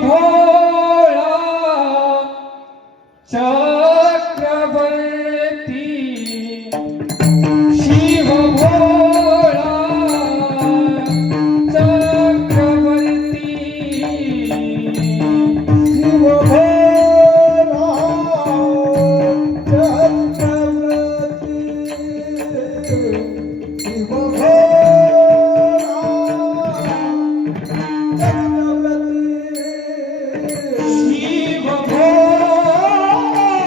भोळा चक्रवर्ती शिव भोळा चक्रवर्ती शिव भोला चक्रवर्ती शिव भोला चक्रवर्ती शिव भोळा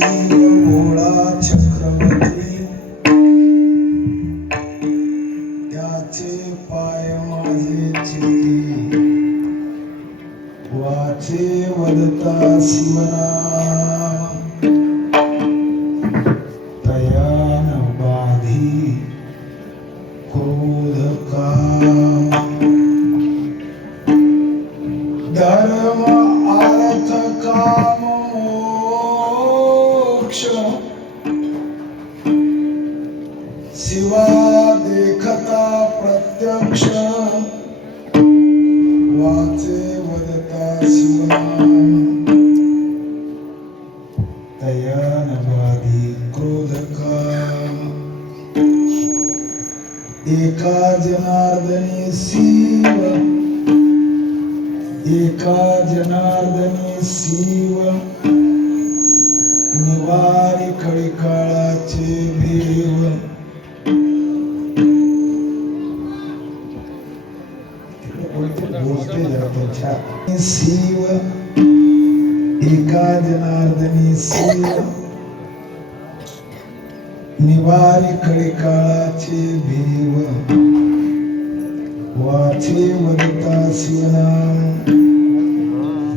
शिव भोळा चक्रवर्ती त्याचे पाय माझे चित्ती वाचे वदता शिवनाम तयान बाधी क्रोध काम धर्म अर्थ काम मोक्ष शिवा देखता प्रत्यक्ष वाचे वदता शिवनाम तयान बाधी क्रोध काम एका जनार्दनी शिव एका जनार्दनी शिव निवारी कळीकाळाचे भेव शिव एका जनार्दनी शिव निवारी कळीकाळाचे भेव वाचे वदता शिवनाम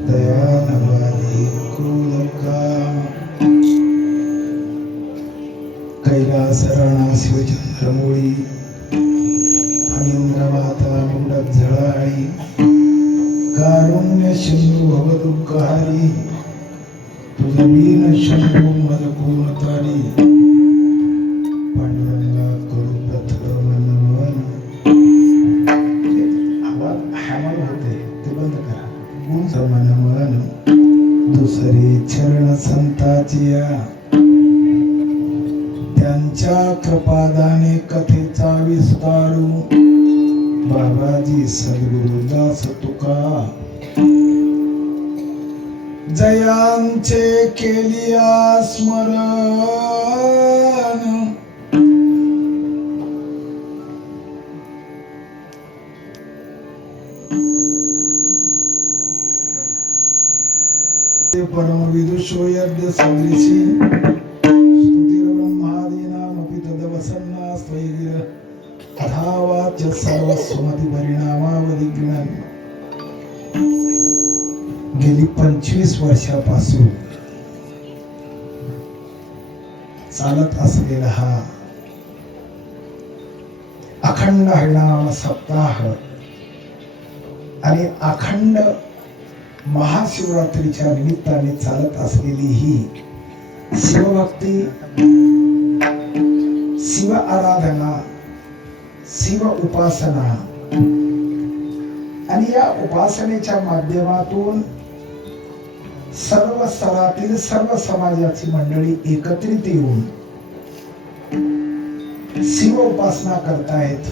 दयान बाधी क्रोध काम कैलास राणा शिवचंद्रमोळी फणींद्रमाता मुंडक झळाळी कारुण्य सिंधू भवदुःखहारी तुझ वीण शंभू मद पूर्णतारी पांडुरंगा करू प्रथम नमन आवाज हॅमर होते ते बंद करा गुण समान मन दुसरे चरण संताची त्यांच्या कृपादाने कथेचा विस्तारू बाबाजी सद्गुरु दास तुका जयांचे केलिया स्मरण परम विदुषो यद्य सदृशी स्तुतिर ब्रह्मादीनामपि तदवसन्ना स्वैगिर अथावाच्य सर्वस्वमति परिणामावधी ज्ञान गेली 25 वर्षापासून चालत असलेला हा अखंड हरिनाम सप्ताह आणि अखंड महाशिवरात्रीच्या निमित्ताने चालत असलेली ही शिवभक्ती शिव आराधना शिव उपासना आणि या उपासनेच्या माध्यमातून सर्व स्तरातील सर्व समाजाची मंडळी एकत्रित येऊन शिव उपासना करतायत.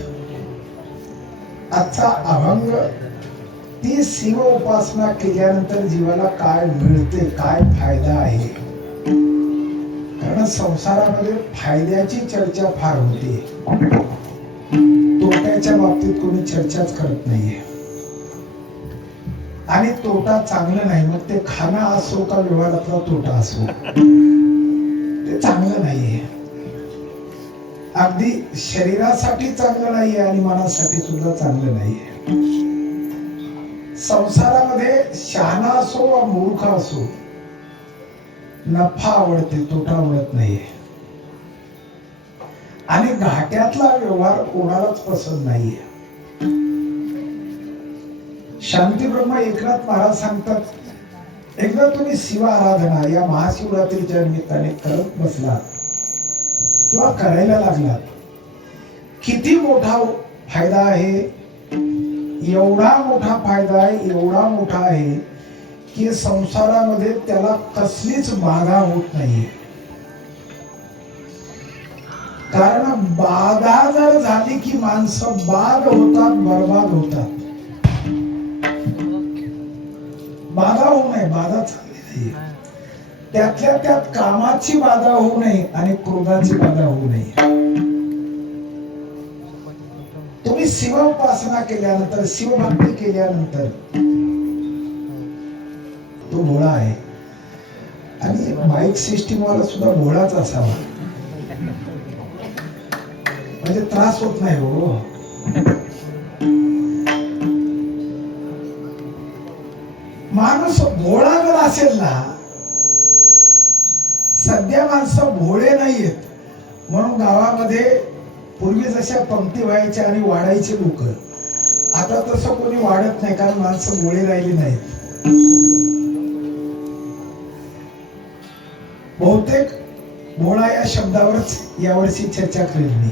आजचा अभंग ती शिव उपासना केल्यानंतर जीवाला काय मिळते, काय फायदा आहे. कारण संसारामध्ये फायद्याची चर्चा फार होते, तोट्याच्या बाबतीत कोणी चर्चाच करत नाहीये. आणि तोटा चांगला नाही, मग ते खाना असो का व्यवहारातला तोटा असो, ते चांगलं नाहीये. अगदी शरीरासाठी चांगलं नाहीये आणि मनासाठी सुद्धा चांगलं नाहीये. संसारामध्ये शहाणा असो वा मूर्ख असो, नफा आवडते, तोटा आवडत नाहीये. आणि घाट्यातला व्यवहार कोणालाच पसंत नाहीये. शांती ब्रह्मा एकनाथ महाराज सांगतात, एकदा तुम्ही शिव आराधना या महाशिवरात्रीच्या निमित्ताने करत बसला किंवा करायला लागला, किती मोठा फायदा आहे. एवढा मोठा फायदा आहे, एवढा मोठा आहे की संसारामध्ये त्याला कसलीच बाधा होत नाहीये. कारण बाधा जर झाली की माणसं बाद होतात, बर्बाद होतात. बाधा होऊ नये, बाधा चांगली नाही. त्यातल्या त्यात कामाची बाधा होऊ नये आणि क्रोधाची बाधा होऊ नये. तुम्ही शिव उपासना केल्यानंतर, शिवभक्ती केल्यानंतर तो भोळा आहे. आणि माईक सिस्टीम वाला सुद्धा भोळाच असावा, म्हणजे त्रास होत नाही हो. माणूस भोळा जर असेल ना, सध्या माणसं भोळे नाहीयेत म्हणून गावामध्ये पूर्वी जशा पंक्ती व्हायच्या आणि वाढायचे लोक, आता तसं कोणी वाढत नाही, कारण माणसं भोळे राहिली नाहीत. बहुतेक भोळा या शब्दावरच यावर्षी चर्चा करेल मी.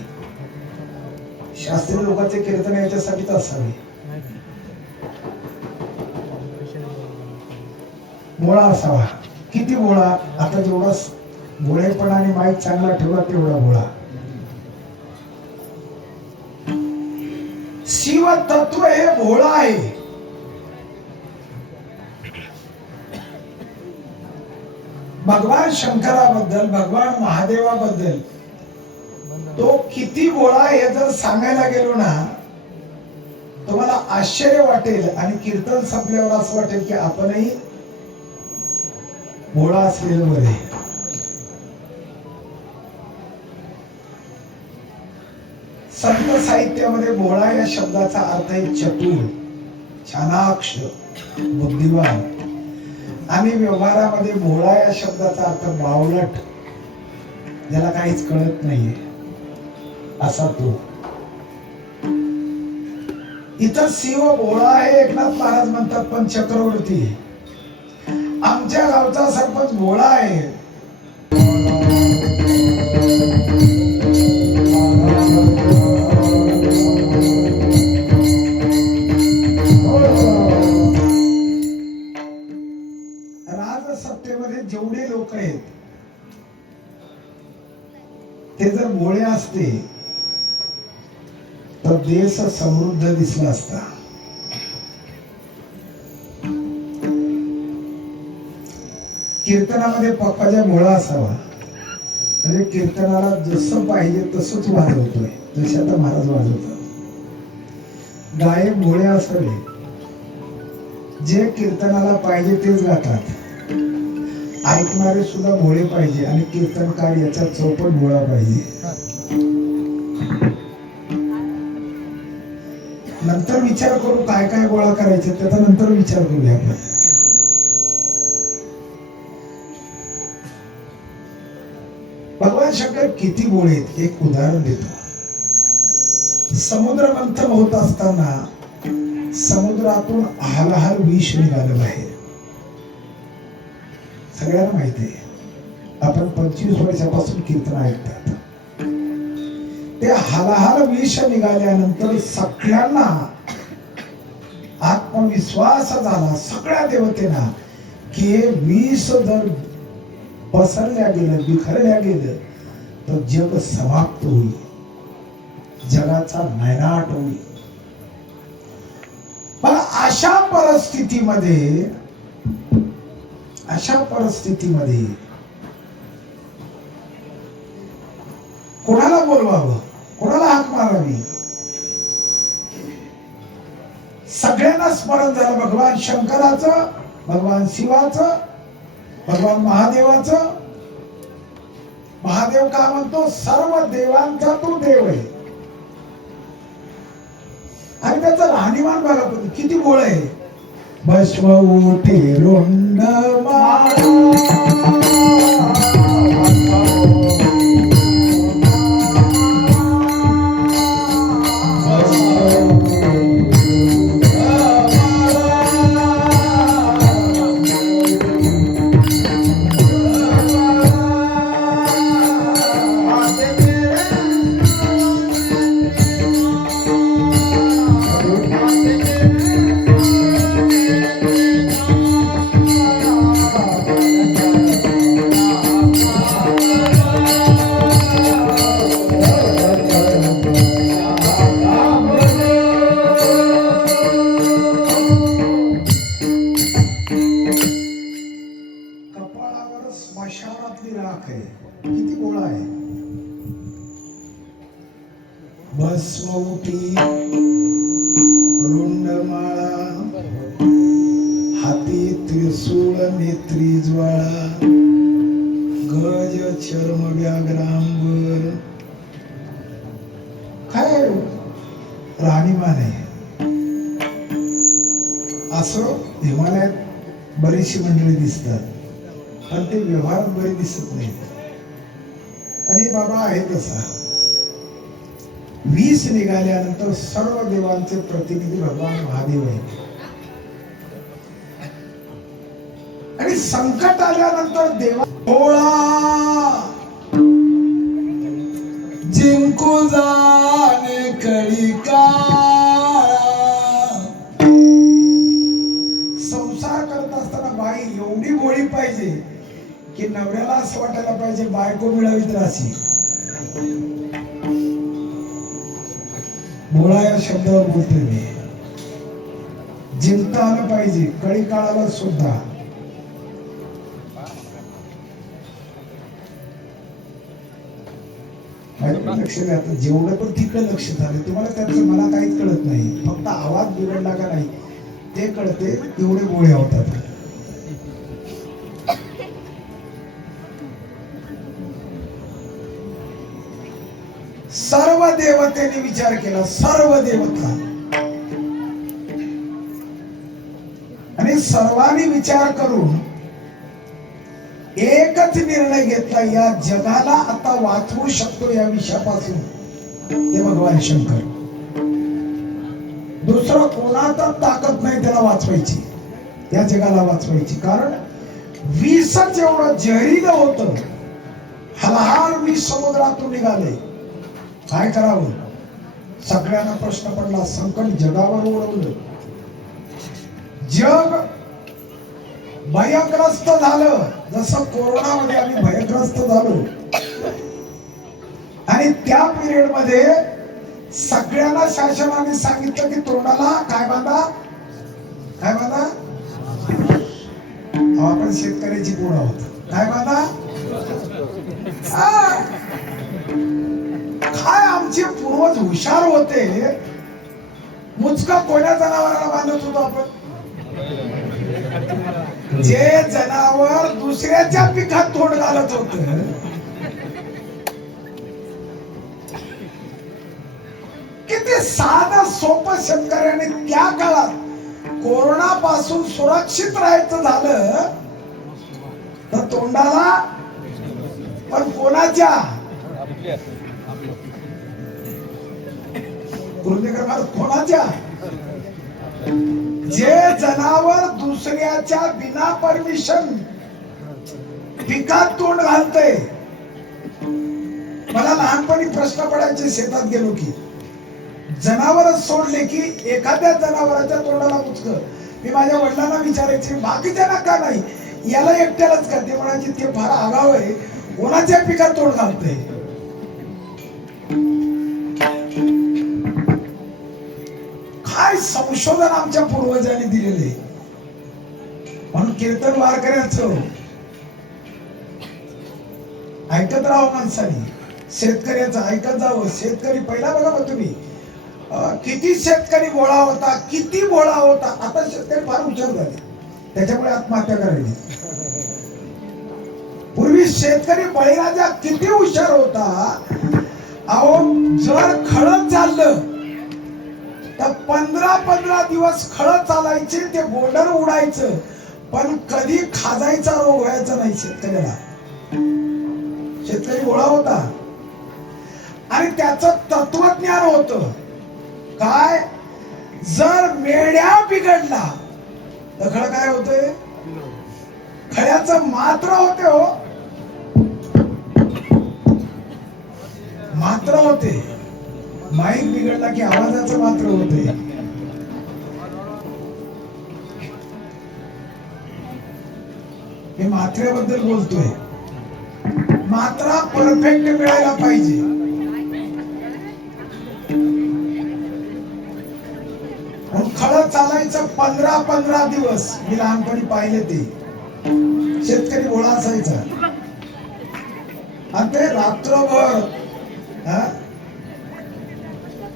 शास्त्रीय लोकांचे कीर्तन याच्यासाठीच असावे. भोळा असावा. किती भोळा? आता जेवढा भोळेपणा आणि माईक चांगला ठेवला तेवढा भोळा. शिव तत्व हे भोळा आहे. भगवान शंकराबद्दल, भगवान महादेवाबद्दल तो किती भोळा हे जर सांगायला गेलो ना, तुम्हाला आश्चर्य वाटेल आणि कीर्तन संपल्यावर असं वाटेल की आपणही भोळा असलेलं बरे. संत साहित्यामध्ये भोळा या शब्दाचा अर्थ आहे चतुर, चाणाक्ष, बुद्धिवान. आणि व्यवहारामध्ये भोळा या शब्दाचा अर्थ बावलट, ज्याला काहीच कळत नाहीये असा तो. इथं शिव भोळा आहे एकनाथ महाराज म्हणतात, पण चक्रवर्ती. आमच्या गावचा सरपंच भोळा आहे. राजसत्तेमध्ये जेवढे लोक आहेत ते जर भोळे असते तर देश समृद्ध दिसला असता. कीर्तनामध्ये पप्पाच्या भोळा असावा, म्हणजे कीर्तनाला जसं पाहिजे तसंच वाजवतोय, जसे आता महाराज वाजवतात. गायक भोळे असावे, जे कीर्तनाला पाहिजे तेच गातात. ऐकणारे सुद्धा भोळे पाहिजे आणि कीर्तनकार याचा चौपट भोळा पाहिजे. नंतर विचार करू काय काय गोळा करायचे, त्याचा नंतर विचार करूया आपण. भगवान शंकर किती गोळे आहेत एक उदाहरण देतो. समुद्र मंथन होत असताना समुद्रातून हालहाल विष निघालं बाहेर. सगळ्यांना माहिती आहे, आपण 25 वर्षापासून कीर्तन ऐकतात. ते हालहाल विष निघाल्यानंतर सगळ्यांना आत्मविश्वास झाला, सगळ्या देवतेना, की विष जर पसरल्या गेलं, बिखरल्या गेलं तर जग समाप्त होईल, जगाचा नायनाट होईल. पण अशा परिस्थितीमध्ये कोणाला बोलवावं, कोणाला हाक मारावी? सगळ्यांना स्मरण झालं भगवान शंकराचं, भगवान शिवाचं, भगवान महादेवाचं. महादेव का म्हणतो? सर्व देवांचा तो देव आहे. आणि त्याचं राहणीमान बघा किती गोळ आहे. भस्म उठे रुंड स्मशानातली राख आहे. किती गोळा आहे. भस्मवटी रुंडमाळा हात हाती त्रिशूळ नेत्री ज्वाळा गज चर्म व्याघ्रांबर. काय राहणीमान आहे. असं हिमालयात बरीचशी मंडळी दिसतात पण ते व्यवहारात बरे दिसत नाही. आणि बाबा आहे तसा 20 निघाल्यानंतर सर्व देवांचे प्रतिनिधी भगवान महादेव आहेत. आणि संकट आल्यानंतर देवा भोळा जिंकू जाणे कळी काळा. संसार करत असताना बाई एवढी भोळी पाहिजे की नवऱ्याला असं वाटायला पाहिजे बायको मिळावी तर अशी. भोळा या शब्दावर बोलतोय मी. जिंकता आलं पाहिजे कळी काळाला सुद्धा. लक्ष द्या. जेवढं पण तिकडे लक्ष झालं तुम्हाला त्याचं मला काहीच कळत नाही. फक्त आवाज बिघडला का नाही ते कळते. एवढे गोळे होतात. सर्व देवतेने विचार केला. सर्व देवता आणि सर्वांनी विचार करून एकच निर्णय घेतला. या जगाला आता वाचवू शकतो या विषापासून ते भगवान शंकर. दुसरं कोणाचा ताकद नाही त्याला वाचवायची. या जगाला वाचवायची. कारण विषच एवढं जहरीलं होतं. हलहार विष समुद्रातून निघाले. काय करावं. सगळ्यांना प्रश्न पडला. संकट जगावर उडवलं. जग भयग्रस्त झालं. जसं कोरोनामध्ये आम्ही भयग्रस्त झालो. आणि त्या पिरियड मध्ये सगळ्यांना शासनाने सांगितलं की तोंडाला काय बांधा. काय बांधा. आपण शेतकऱ्याची पोर आहोत. काय बांधा. काय आमचे पूर्वज हुशार होते. मुचका कोण्या जनावराला बांधत होतो आपण. जे जनावर दुसऱ्याच्या पिकात तोंड घालत होत. किती साधं सोपं शेतकऱ्याने त्या काळात कोरोना पासून सुरक्षित राहायचं झालं तर तोंडाला. पण कोणाच्या. कोणाच्या. जे जनावर दुसऱ्याच्या बिना परमिशन पिकात तोंड घालते. मला लहानपणी प्रश्न पडायचे शेतात गेलो की जनावरच सोडले की एखाद्या जनावराच्या तोंडाला मुचकं. मी माझ्या वडिलांना विचारायचे बाकीच्या का नाही याला एकट्यालाच का. ते म्हणायचे ते फार आगाव आहे. कोणाच्या पिकात तोंड घालते. काय संशोधन आमच्या पूर्वजांनी दिलेले. म्हणून कीर्तन वारकऱ्याचं ऐकत राहावं माणसाने. शेतकऱ्याचं ऐकत जावं. शेतकरी पहिला बघा मग तुम्ही किती शेतकरी भोळा होता. किती भोळा होता. आता शेतकरी फार हुशार झाले. त्याच्यामुळे आत्महत्या करायची. पूर्वी शेतकरी बळीराजा किती हुशार होता. अहो जर खळत चाललं तर 15 दिवस खळत चालायचे. ते बोर्डर उडायचं पण कधी खाजायचा रोग व्हायचा नाही शेतकऱ्याला. शेतकरी भोळा होता आणि त्याचं तत्वज्ञान होतं. काय जर मेढ्या बिघडला तर खळ काय होतंय. खळ्याचं मात्र होते. हो मात्र होते. माईक बिघडला की आवाजाचं मात्र होते. मी मात्रेबद्दल बोलतोय. मात्रा परफेक्ट मिळायला पाहिजे. खळं चालायचं 15 दिवस. मी लहानपणी पाहिले ते. शेतकरी भोळा असायचा आणि ते रात्रभर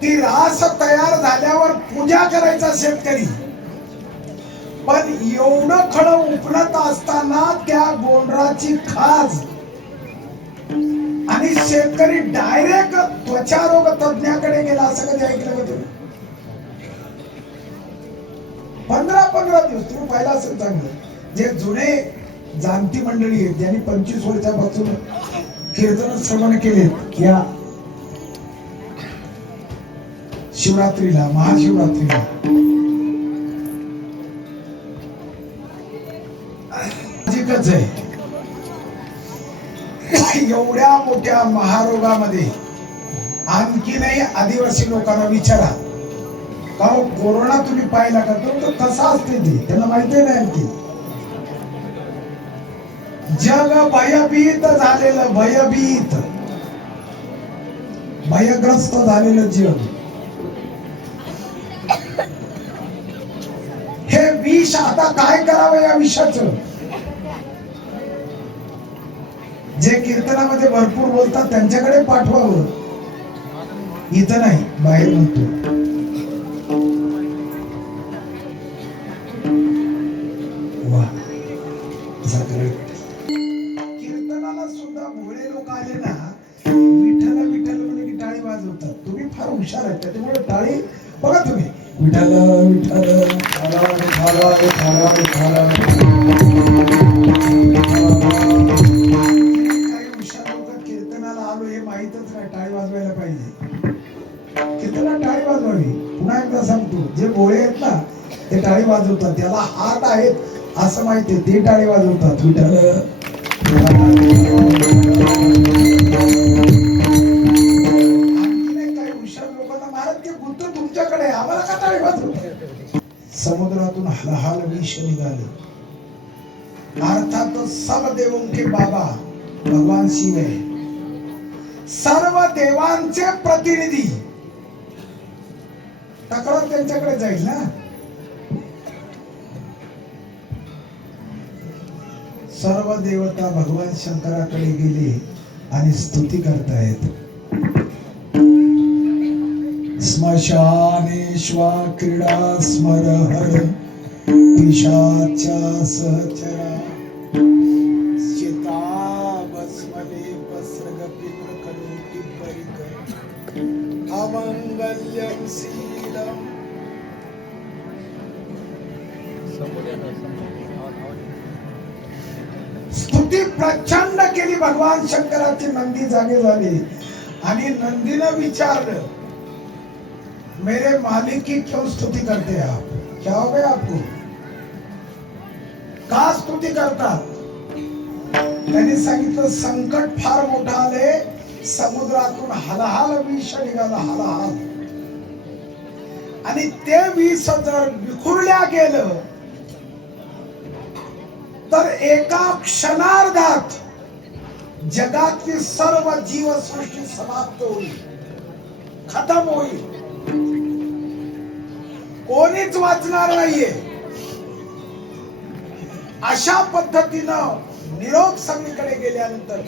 ती रास तयार झाल्यावर पूजा करायचा शेतकरी. पण एवढं खडं उपलत असताना त्या गोंडराची खाज आणि शेतकरी डायरेक्ट त्वचारोग तज्ञाकडे गेला, असं कधी ऐकलं का तुम्ही? 15 दिवस तुम्ही पाहिला असेल चांगलं. जे जुने जाणती मंडळी आहेत ज्यांनी 25 वर्षापासून कीर्तन श्रवण केलेत, या शिवरात्रीला, महाशिवरात्रीला साहजिकच आहे, एवढ्या मोठ्या महारोगामध्ये आणखीनही आदिवासी लोकांना विचारा, का हो, कोरोना तुम्ही पाहिला का? तो कसा असते ते त्यांना माहिती नाही. आणखी जग भयभीत झालेलं, भयग्रस्त झालेलं जग. हे विष आता काय करावं या विषाचं? जे कीर्तनामध्ये भरपूर बोलतात त्यांच्याकडे पाठवावं, इथं नाही, बाहेर म्हणतो. वा, कीर्तनाला सुद्धा भोळे लोक आले ना, विठ्ठल विठ्ठल म्हणजे की टाळी वाजवतात. तुम्ही फार हुशार आहे, त्याच्यामुळे टाळी बघा तुम्ही, विठ्ठल विठ्ठल, टाळी वाजवायला पाहिजे. कीर्तनात टाळी वाजवावी. पुन्हा एकदा सांगतो, जे भोळे आहेत ना ते टाळी वाजवतात, त्याला हात आहेत असं माहितीये, ते टाळी वाजवतात. विठ्ठल आणखी काही हुशार लोकांना महाराज ते बुद्ध तुमच्याकडे, आम्हाला का टाळी वाजवतात? समुद्रातून हलहाल विष निघाले. अर्थात सब देवों के बाबा भगवान शिव है, सर्व देवांचे प्रतिनिधी. तक्रार त्यांच्याकडे जाईल ना. सर्व देवता भगवान शंकराकडे गेले आणि स्तुती करतायत. स्मशानेश्वा क्रीडा स्मरहर पिशाचा सहचरा अमंगल्यं शीलम्. स्तुती प्रचंड केली भगवान शंकराची. नंदी जागे झाले आणि नंदीनं विचारलं, मेरे मालिक की क्यों स्तुति करते आप? क्या हो गया आपको? का स्तुती करता? त्यांनी सांगितलं, संकट फार मोठं आले, समुद्रातून हलहाल विष निघाला, हलहाल. आणि ते विष जर विखुरल्या गेलं तर एका क्षणार्धात जगातली सर्व जीवसृष्टी समाप्त होईल, खतम होईल, कोणीच वाचणार नाहीये. अशा पद्धतीनं निरोप सगळीकडे गेल्यानंतर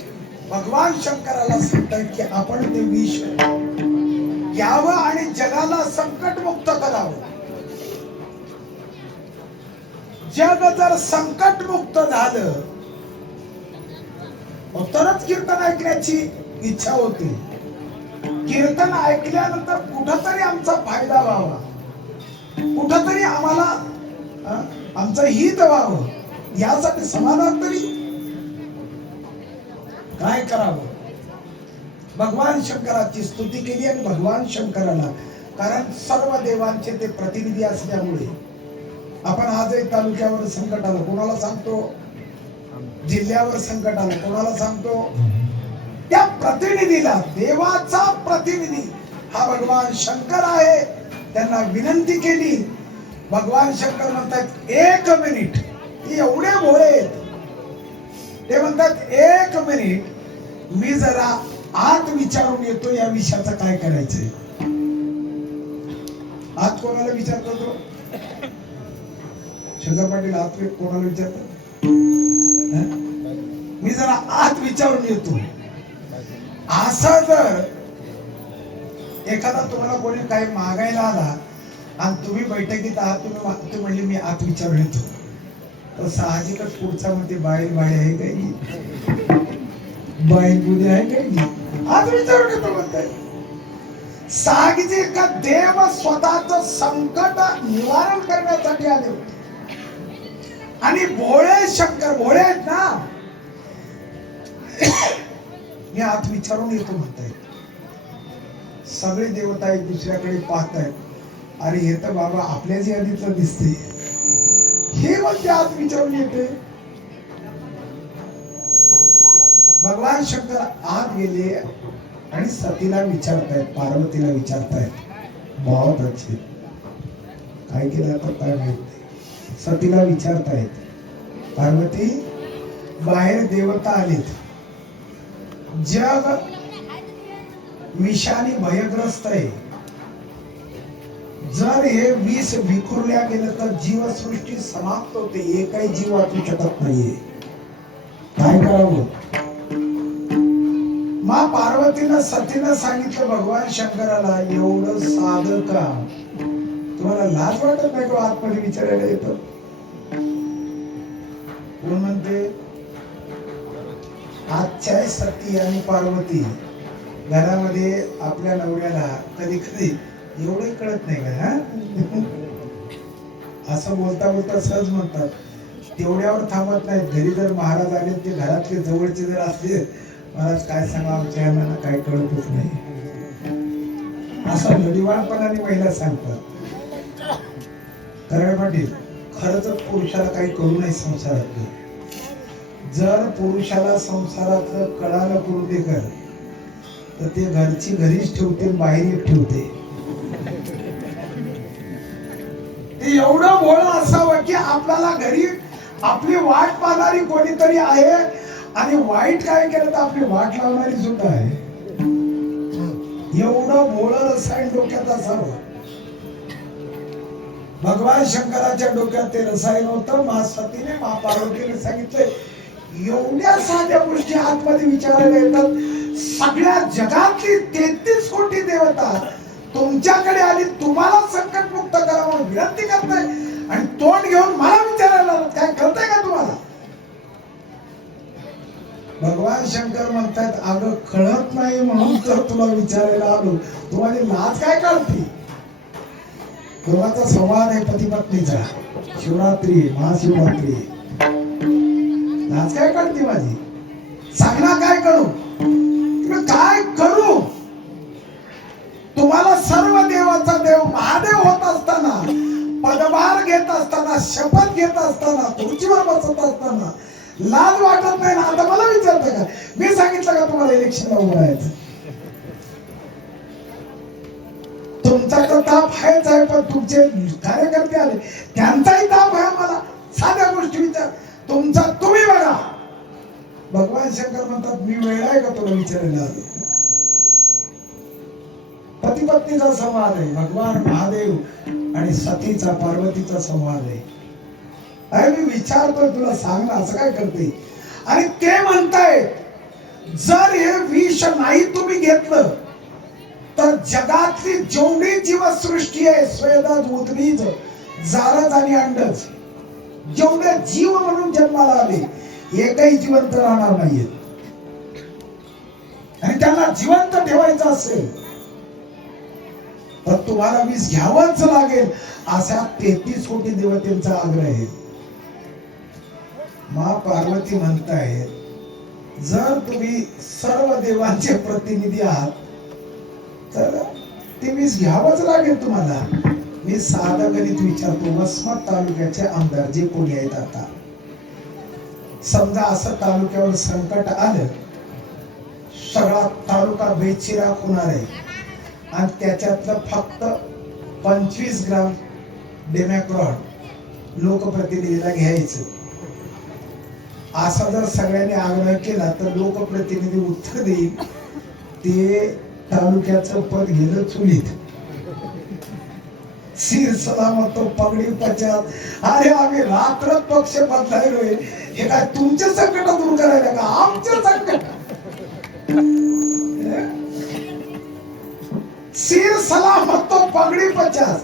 भगवान शंकराला सांगतात की आपण ते विष घ्यावं आणि जगाला संकट मुक्त करावं. जग जर संकट मुक्त झालं तरच कीर्तन ऐकण्याची इच्छा होती. कीर्तन ऐकल्यानंतर कुठंतरी आमचा फायदा व्हावा, कुठंतरी आम्हाला आमचं हित व्हावं, यासाठी समाधान तरी काय करावं. भगवान शंकराची स्तुती केली आणि भगवान शंकराला, कारण सर्व देवांचे ते प्रतिनिधी असल्यामुळे. आपण आजही तालुक्यावर संकट आलं कोणाला सांगतो, जिल्ह्यावर संकट आलं कोणाला सांगतो, त्या प्रतिनिधीला, देवाचा प्रतिनिधी हा भगवान शंकर आहे. त्यांना विनंती केली. भगवान शंकर म्हणतात, 1 मिनिट. एवढे भोळे आहेत, ते म्हणतात 1 मिनिट, मी जरा आत विचारून येतो या विषयाचं काय करायचंय. आत कोणाला विचारतो तो? शंकर पाटील आत कोणाला विचारतो? मी जरा आत विचारून येतो. असं जर एखादा तुम्हाला कोणी काही मागायला आला आणि तुम्ही बैठकीत आहात, तुम्ही म्हणले मी आत विचारून येतो, तर साहजिकच पुढचा म्हणते बाई आहे काही, बाई बुद्धी आहे काही, आत विचारून येतो म्हणताय. साहजिक देव स्वतःच संकट निवारण करण्यासाठी आले होते. आणि भोळे शंकर, भोळे आहेत ना, मी आत विचारून येतो म्हणताय. सगळे देवता एक दुसऱ्याकडे पाहतायत, अरे हे तर बाबा आपल्याच यादीचं दिसते, हे म्हणजे आत विचारून येते. भगवान शंकर आत गेले आणि सतीला विचारतायत, पार्वतीला विचारतायत, बहुत अच्छे, काय केलं तर काय माहित. सतीला विचारतायत, पार्वती बाहेर देवता आलेत, जग विषाने भयग्रस्त आहे, जर हे विष विखुरल्या गेलं तर जीवसृष्टी समाप्त होते, एकही जीव वाचू शकत नाहीये, काय करावं. मा पार्वतीनं सतीनं सांगितलं भगवान शंकराला, एवढं साधं काम, तुम्हाला लाज वाटत नाही का आतमध्ये विचारायला येतं. कोण म्हणते आजच्या सती आणि पार्वती घरामध्ये आपल्या नवऱ्याला कधी कधी एवढं कळत नाही का, असं बोलता बोलता सहज म्हणतात. तेवढ्यावर थांबत नाही, घरी जर महाराज आले, ते घरातले जवळचे जर असले, महाराज काय सांगा आमच्या यांना काय कळतच नाही, असं लढीवाळपणाने महिला सांगतात. कारण पाटील खरंच पुरुषाला काही करू नाही संसारात. जर पुरुषाला संसाराचं कळालं करू दे कर, तर ते घरची घरीच ठेवते, बाहेर ठेवते. ते एवढं भोळं असावं की आपल्याला घरी आपली वाट पाहणारी कोणीतरी आहे, आणि वाईट काय केलं तर आपली वाट लावणारी सुद्धा आहे. एवढं भोळं रसायन डोक्यात असावं. भगवान शंकराच्या डोक्यात ते रसायन होतं. मा सतीने मा पार्वतीने सांगितले, एवढ्या साध्या गोष्टी आतमध्ये विचारायला येतात. सगळ्या जगातली 33 कोटी देवता तुमच्याकडे आली, तुम्हाला संकट मुक्त करा म्हणून विनंती करताय, आणि तोंड घेऊन मला विचारायला काय कळतंय का तुम्हाला. भगवान शंकर म्हणतात, अगं कळत नाही म्हणून तर तुला विचारायला आलो, तुम्हाला लाज काय कळते. दोघांचा संवाद आहे पती पत्नीचा, शिवरात्री महाशिवरात्री, लाज काय कळते माझी, सांगणार काय करू, काय करू. तुम्हाला सर्व देवाचा देव महादेव होत असताना, पदभार घेत असताना, शपथ घेत असताना, खुर्चीवर बसत असताना लाज वाटत नाही ना. आता मला विचारता का, मी सांगितलं का तुम्हाला इलेक्शनला उभं राहायचं. तुमचा तर ताप आहेच आहे, पण तुमचे कार्यकर्ते आले त्यांचाही ताप आहे. मला साध्या गोष्टी विचार, तुमचा तुम्ही बघा. भगवान शंकर म्हणतात, मी वेळ आहे का तुला विचारायला आलो. पती पत्नीचा संवाद आहे, भगवान महादेव आणि सतीचा पार्वतीचा संवाद आहे. अरे मी विचारतोय तुला, सांग ना, असं काय करते. आणि ते म्हणताय, जर हे विष नाही तुम्ही घेतलं तर जगातली जेवढी जीवसृष्टी आहे, स्वेदज, उद्भिज, जारज आणि अंडज, जेवढे जीव म्हणून जन्माला आले, एकही जिवंत राहणार नाहीये. आणि त्यांना जिवंत ठेवायचं असेल तर तुम्हाला विष घ्यावंच लागेल, असा 33 कोटी देवतेंचा आग्रह आहे. मा पार्वती म्हणताय, जर तुम्ही सर्व देवांचे प्रतिनिधी आहात तर ते विष घ्यावंच लागेल तुम्हाला. मी साधं गणित विचारतो, वसमत तालुक्याचे आमदार जे कोणी आहेत, आता समजा असं तालुक्यावर संकट आलं, सगळा तालुका बेचिराख होणार आहे, आणि त्याच्यातलं फक्त 25 ग्राम डेमॅक्रॉन लोकप्रतिनिधीला घ्यायचं, असा जर सगळ्यांनी आग्रह केला तर लोकप्रतिनिधी उत्तर देईल, ते तालुक्याचं पद गेलं चुलीत. सिर सलामत पगडी पचात. अरे आम्ही रात्र पक्ष बदलायलोय, हे काय तुमचे संकट दूर करायला का आमचे संकट. सिर सलामत पगडी 50.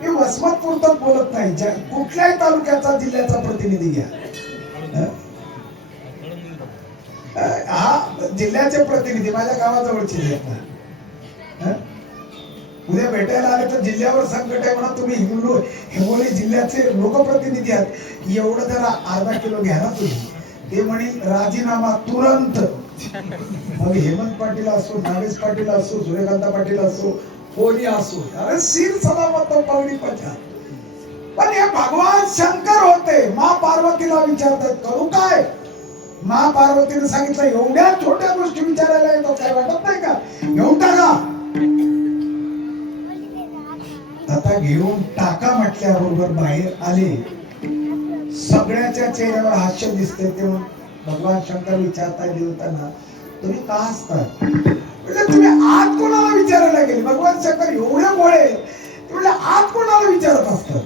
मी वसमत पुरतं बोलत नाही, कुठल्याही तालुक्याचा जिल्ह्याचा प्रतिनिधी घ्या, हा जिल्ह्याचे प्रतिनिधी माझ्या गावाजवळचे आहेत ना, उद्या भेटायला आले तर जिल्ह्यावर संकट आहे म्हणा, तुम्ही हिंगोली जिल्ह्याचे लोकप्रतिनिधी आहात, एवढं जरा अर्धा किलो घ्या ना तुम्ही. ते म्हणेल राजीनामा तुरंत. मग हेमंत पाटील असो, नागेश पाटील असो, सूर्यकांत पाटील असो, कोणी असो, अरे सीर सलामत पगडी पछा. पण हे भगवान शंकर होते, मा पार्वतीला विचारतात करू काय. मा पार्वतीने सांगितलं एवढ्या छोट्या गोष्टी विचारायला येतो, काय वाटत नाही का, घेऊन टाका. आता घेऊन टाका म्हटल्याबरोबर बाहेर आले, सगळ्याच्या चेहऱ्यावर हास्य दिसते. तेव्हा भगवान शंकर विचारता देवताना तुम्ही का असतात, म्हणजे तुम्ही आत कोणाला विचारायला गेले. भगवान शंकर एवढे बोळे, म्हणजे आत कोणाला विचारत असतात.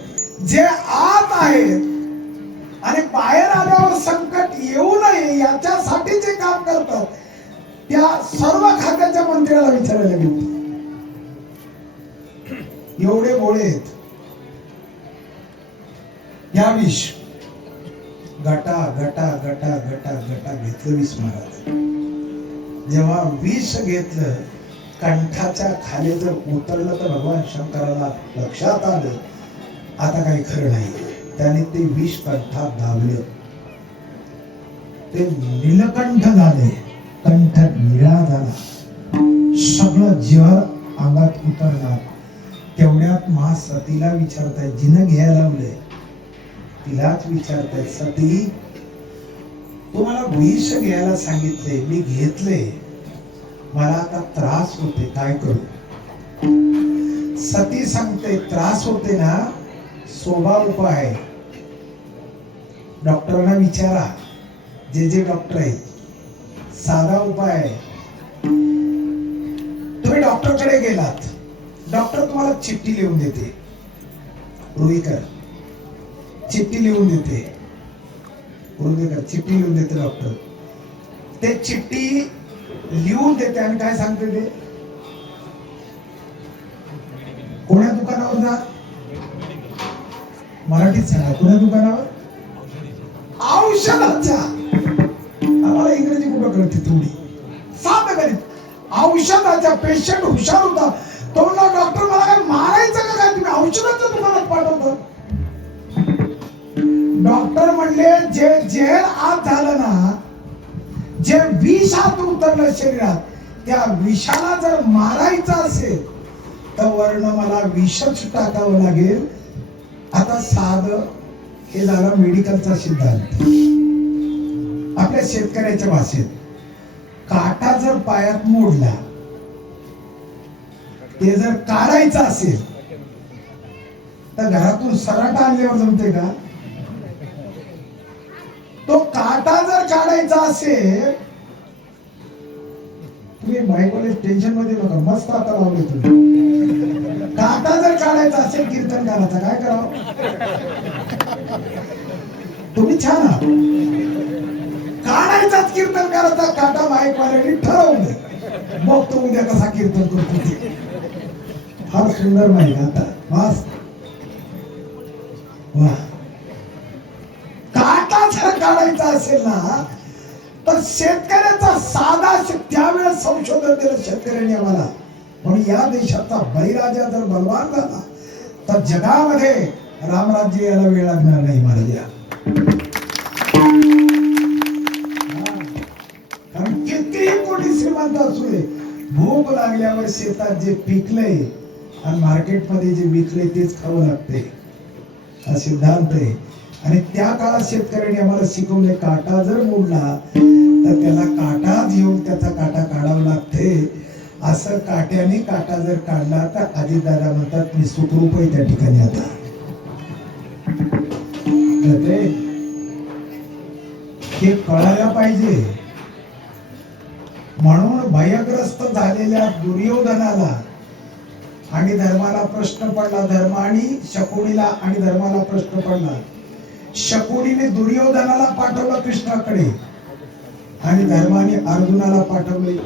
जे आत आहेत आणि बाहेर आल्यावर संकट येऊ नये याच्यासाठी जे काम करतात त्या सर्व खात्याच्या मंत्र्याला विचारायला गेले. एवढे बोळे आहेत. या विष गटा गटा गटा गटा गटा घेतलं विष महाराज. जेव्हा विष घेतलं कंठाच्या खाली जर उतरलं तर भगवान शंकराला लक्षात आलं आता काही खरं नाही. त्याने ते विष कंठात दाबलं, ते नीलकंठ झाले, कंठ निळा झाला, सगळं जर अंगात उतरणार. तेवढ्यात महासतीला विचारताय, जिनं घ्यायला लावलंय तिलाच विचारताय, सती तुम्हाला विष घ्यायला सांगितले, मी घेतले, मला आता त्रास होते, काय करू. सती सांगते त्रास होते ना, सोबा उपाय आहे, डॉक्टरांना विचारा, जे डॉक्टर आहेत, साधा उपाय आहे. तुम्ही डॉक्टरकडे गेलात, डॉक्टर तुम्हाला चिठ्ठी लिहून देते, रुईकर चिठ्ठी लिहून देते, चिठ्ठी लिहून देते डॉक्टर. ते चिठ्ठी लिहून देते आणि काय सांगते ते, कोण्या दुकानावर जा, मराठीत सांगा, कोण्या दुकानावर, औषधाच्या. आम्हाला इंग्रजी कुठं कळते थोडी, साधं करीत औषधाच्या. पेशंट हुशार होता, तो म्हणला डॉक्टर मला काय मारायचं का काय, तुम्ही औषधाच्या दुकानात पाठवता. डॉक्टर म्हणले जे जहर आत झालं ना, जे विष आत उतरलं शरीरात, त्या विषाला जर मारायचं असेल तर वर्ण मला विषच टाकावं लागेल. आता साधं हे झाला मेडिकलचा सिद्धांत. आपल्या शेतकऱ्याच्या भाषेत, काटा जर पायात मोडला, ते जर काढायचं असेल तर घरातून सराटा आणल्यावर जमते का. तो काटा जर काढायचा असेल, तुम्ही बायकोला टेन्शन मध्ये नका, मस्त आता लावले तुम्ही. काटा जर काढायचा असेल कीर्तनकाराचा, काय करावं, तुम्ही छान आहात, काढायचाच कीर्तनकाराचा काटा माईकवाल्याने ठरवलं, मग तो उद्या कसा कीर्तन करतो ते. फार सुंदर माहिती आता, मस्त वा. काटा जर काढायचा असेल ना तर शेतकऱ्याचा साधा, त्यावेळेस संशोधन दिलं शेतकऱ्यांनी आम्हाला, म्हणून या देशाचा बळीराजा जर बलवान झाला तर जगामध्ये रामराज्य यायला वेळ लागणार नाही महाराजा. कारण कितीही कोणी श्रीमंत असू दे, भूक लागल्यावर शेतात जे पिकलंय आणि मार्केटमध्ये जे विकले तेच खावं लागते, हा सिद्धांत आहे. आणि त्या काळात शेतकऱ्यांनी आम्हाला शिकवले, काटा जर मोडला तर त्याला काटाच घेऊन त्याचा काटा काढावा लागते. असं काट्याने काटा जर काढला तर अजितदादा म्हणतात मी सुखरूप आहे त्या ठिकाणी. आता हे कळायला पाहिजे. म्हणून भयग्रस्त झालेल्या दुर्योधनाला आणि धर्माला प्रश्न पडला, धर्म आणि शकुनीला आणि धर्माला प्रश्न पडला. शकुनीने दुर्योधनाला पाठवलं कृष्णाकडे आणि धर्माने अर्जुनाला पाठवले.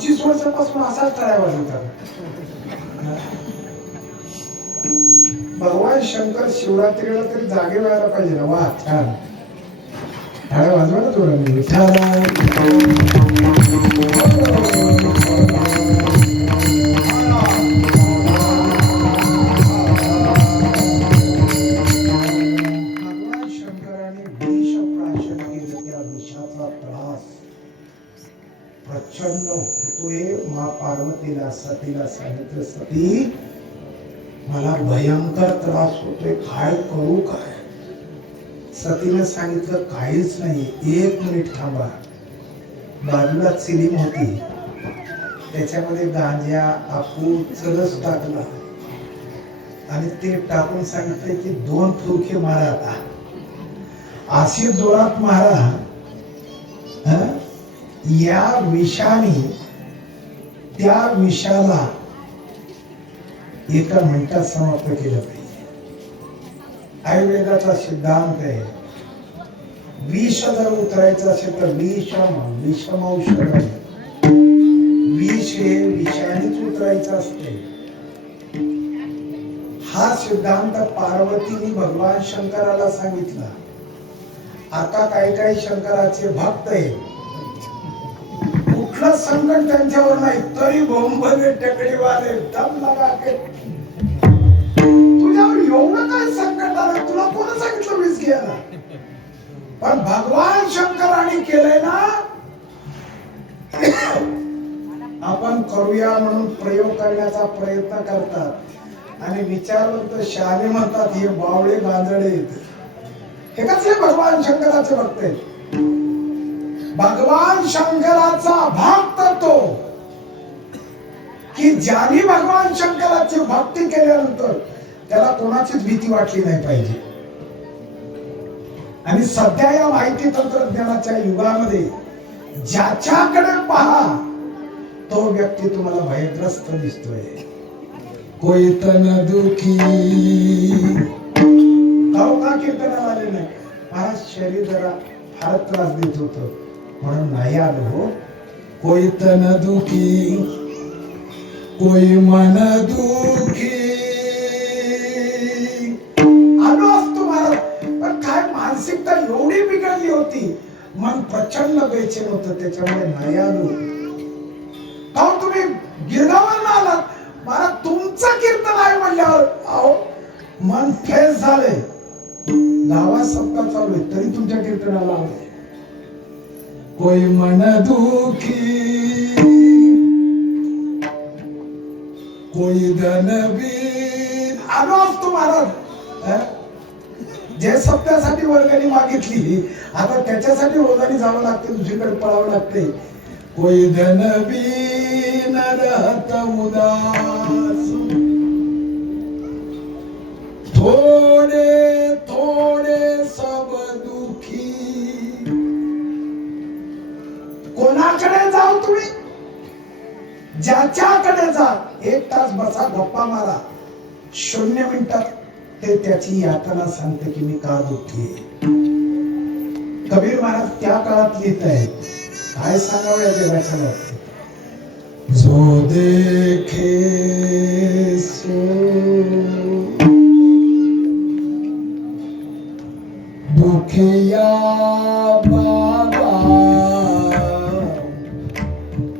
25 वर्षापासून असाच टाळ्या वाजवतात. भगवान शंकर शिवरात्रीला तरी जागे व्हायला पाहिजे ना. वा छान, टाळ्या वाजवा ना थोडं. भगवान शंकराने विष प्राशन केलं. त्या विषाचा त्रास प्रचंड होतोय. मा पार्वतीला सतीला सांगितलं, सती मला भयंकर त्रास होतोय, काय करू काय. सतीने सांगितलं काहीच नाही, 1 मिनिट थांबा. बाजूला चिलीम होती, त्याच्यामध्ये गांजा आपू चरस टाकला आणि ते टाकून सांगितले की 2 फुरके मारा. आता अशी जोरात मारा या विषाने त्या विषाला एका मिनिटात समाप्त केलं पाहिजे. आयुर्वेदाचा सिद्धांत आहे, विष जर उतरायचं असेल तर विषम औषध. विष हे विषानेच उतरायचं असते. हा सिद्धांत पार्वतीने भगवान शंकराला सांगितला. आता काही शंकराचे भक्त आहेत, कुठलं संकट त्यांच्यावर नाही तरी बोंबले टेकडीवाले दम लगा के तुझ्यावर एवढं काय संकट आलं, तुला कोण सांगितलं विष घ्यायला. पण भगवान शंकराने केलंय ना. आपण करूया म्हणून प्रयोग करण्याचा प्रयत्न करतात आणि विचारवंत शहाणे म्हणतात हे बावळे गांजडे आहेत. हे कसले भगवान शंकराचे भक्त आहेत. भगवान शंकराचा भक्त तो की ज्याने भगवान शंकराची भक्ती केल्यानंतर त्याला कोणाचीच भीती वाटली नाही पाहिजे. आणि सध्या या माहिती तंत्रज्ञानाच्या युगामध्ये ज्याच्याकडे पहा तो व्यक्ती तुम्हाला भयग्रस्त दिसतोय. कोई तन दुखी का कीर्तनाला आले नाही. मला शरीर जरा फार त्रास देत होत म्हणून नाही आलो. कोई तन दुखी कोई मन दुखी आलो असतो महाराज. पण काय मानसिकता एवढी बिघडली होती, मन प्रचंड बेचैन होत, त्याच्यामुळे नाही आलो. का तुम्ही गिरगावर आलात, मला तुमचं कीर्तन आहे म्हणल्यावर अहो मन फ्रेश झाले. गावात सप्ताह चालू आहे तरी तुमच्या कीर्तनाला आलोय. कोई मन दुखी कोई धनबीर आलो असतो महाराज. जे सप्त्यासाठी वर्गणी मागितली आता त्याच्यासाठी रोजानी जावं लागते, दुसरीकडे पळावं लागते. कोई धनबीन रहत उदास थोडे थोडे सब दुखी. कोणाकडे जाऊ तुम्ही, ज्याच्याकडे जा. 1 तास बसा, गप्पा मारा, 0 मिनिटात ते त्याची यातना सांगते की मी का दुःखी आहे. कबीर महाराज त्या काळात लिहित आहेत, काय सांगावं या जगाच्या बाबतीत. जो देखे सो दुखिया बाबा,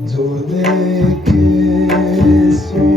जो देखे सो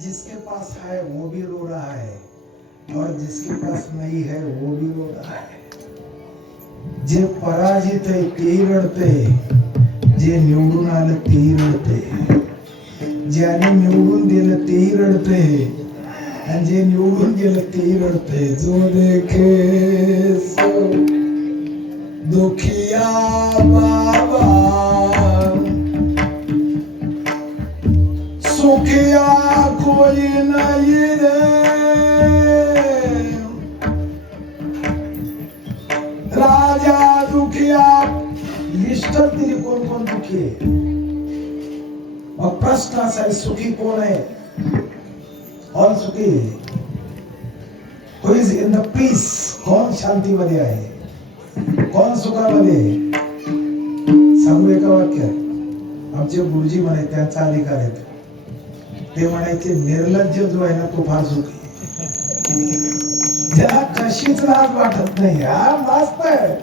जिसके पास है वो भी रो रहा है और जिसके पास नहीं है वो भी रो रहा है. जे पराजित आहे तेही रडते, जे निवडून आलं तेही रडते, ज्याने निवडून दिलं तेही रडते आणि जे निवडून गेलं तेही रडते. जो देखे सो दुखिया बाबा सुखिया कोई नहीं रे. राजा दुखिया लिस्ट दिली कोण कोण दुखी आहे. मग प्रश्न असा आहे सुखी कोण आहे. कौन सुखी हु इज इन द पीस. कौन शांतीमध्ये आहे, कोण सुखामध्ये. सांगू एका वाक्यात. आमचे गुरुजी म्हणे त्यांचा अधिकार आहे. ते म्हणायचे निर्लज्ज जो आहे ना तो फार सुखी, ज्याला कशीच लाज वाटत नाही. हा मस्त आहे.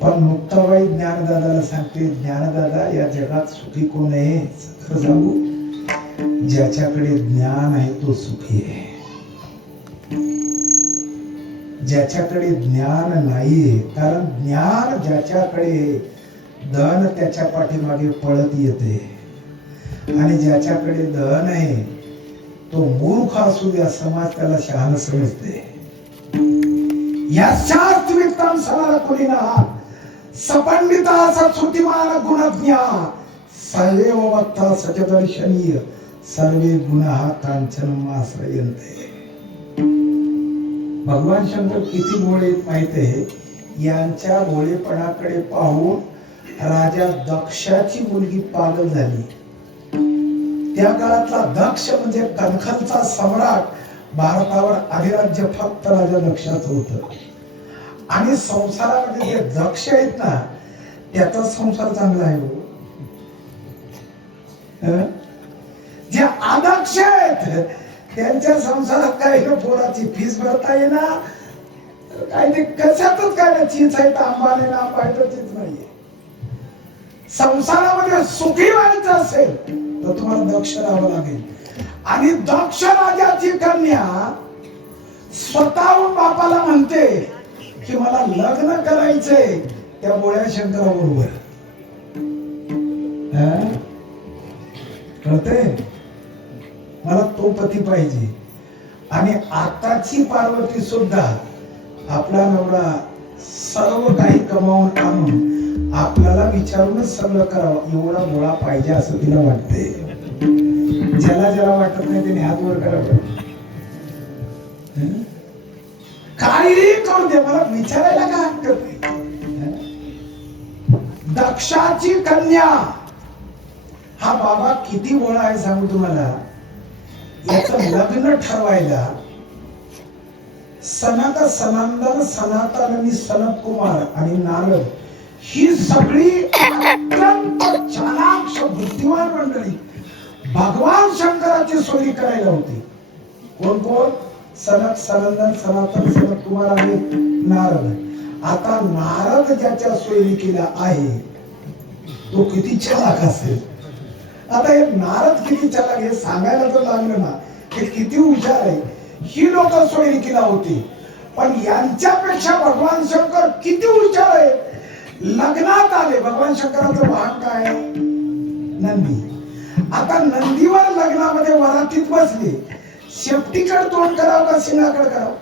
पण मुक्ताबाई ज्ञानदादाला सांगते, ज्ञानदादा या जगात सुखी कोण आहे. खरं सांगू, ज्याच्याकडे ज्ञान आहे तो सुखी आहे. ज्याच्याकडे ज्ञान नाहीये, कारण ज्ञान ज्याच्याकडे धन त्याच्या पाठीमागे पळत येते आणि ज्याच्याकडे धन आहे तो मूर्ख असू द्या समाज त्याला शहाणा समजते. याचाच वित्तम सनाला कुलीना सपंडिता सत्सुतिमान गुणज्ञा सदैव वक्ता सचदर्शनीय सर्वे गुणाः कांचनमाश्रयन्ते. भगवान शंकर किती भोळे माहित आहे. यांच्या भोळेपणाकडे पाहून राजा दक्षाची मुलगी पागल झाली. त्या काळातला दक्ष म्हणजे कणखलचा सम्राट. भारतावर अधिराज्य फक्त राजा दक्षाचं होतं आणि संसारामध्ये जे दक्ष आहेत ना त्याचा संसार चांगला आहे. जे अदक्ष आहेत त्यांच्या संसारात काही पोराची फीस भरता येणार, काही ते कशातच काय ना चीज आहे आंबाने ना पाहिजेच नाहीये. संसारामध्ये सुखी व्हायचं असेल तर तुम्हाला दक्ष राहावं लागेल. आणि दक्ष राजाची कन्या स्वतःहून बापाला म्हणते की मला लग्न करायचंय त्या बोळ्या शंकराबरोबर. कळते, मला तो पती पाहिजे. आणि आताची पार्वती सुद्धा आपला नवरा सर्व काही कमावून आणून आपल्याला विचारूनच सगळं करावं एवढा मुळा पाहिजे असं तिला वाटते. ज्याला ज्याला वाटत नाही त्याने हात वर करावं. काहीही करू दे, मला विचारायला काय हरकत नाही. दक्षाची कन्या हा बाबा किती वळ आहे सांगू तुम्हाला. याचं लग्न ठरवायला सनक सनंदन सनातन आणि सनत कुमार आणि नारद ही सगळी अत्यंत चालाक्ष बुद्धिमान मंडळी भगवान शंकराची सोयी करायला होती. कोण कोण? सनक सनंदन सनातन सनत कुमार आणि नारद. आता नारद ज्याच्या सोयी केला आहे तो किती चालाक असेल. आता हे नारद किती चालाक हे सांगायला तर लागलं ना, हे किती हुशार आहे. ही लोक सोयरिकीला होती, पण यांच्यापेक्षा भगवान शंकर किती हुशार आहे. लग्नात आले. भगवान शंकराचं वाहन काय? नंदी. आता नंदीवर लग्नामध्ये वरातीत बसले. शेपटीकडे तोंड करावं का सिंहाकडे करावं?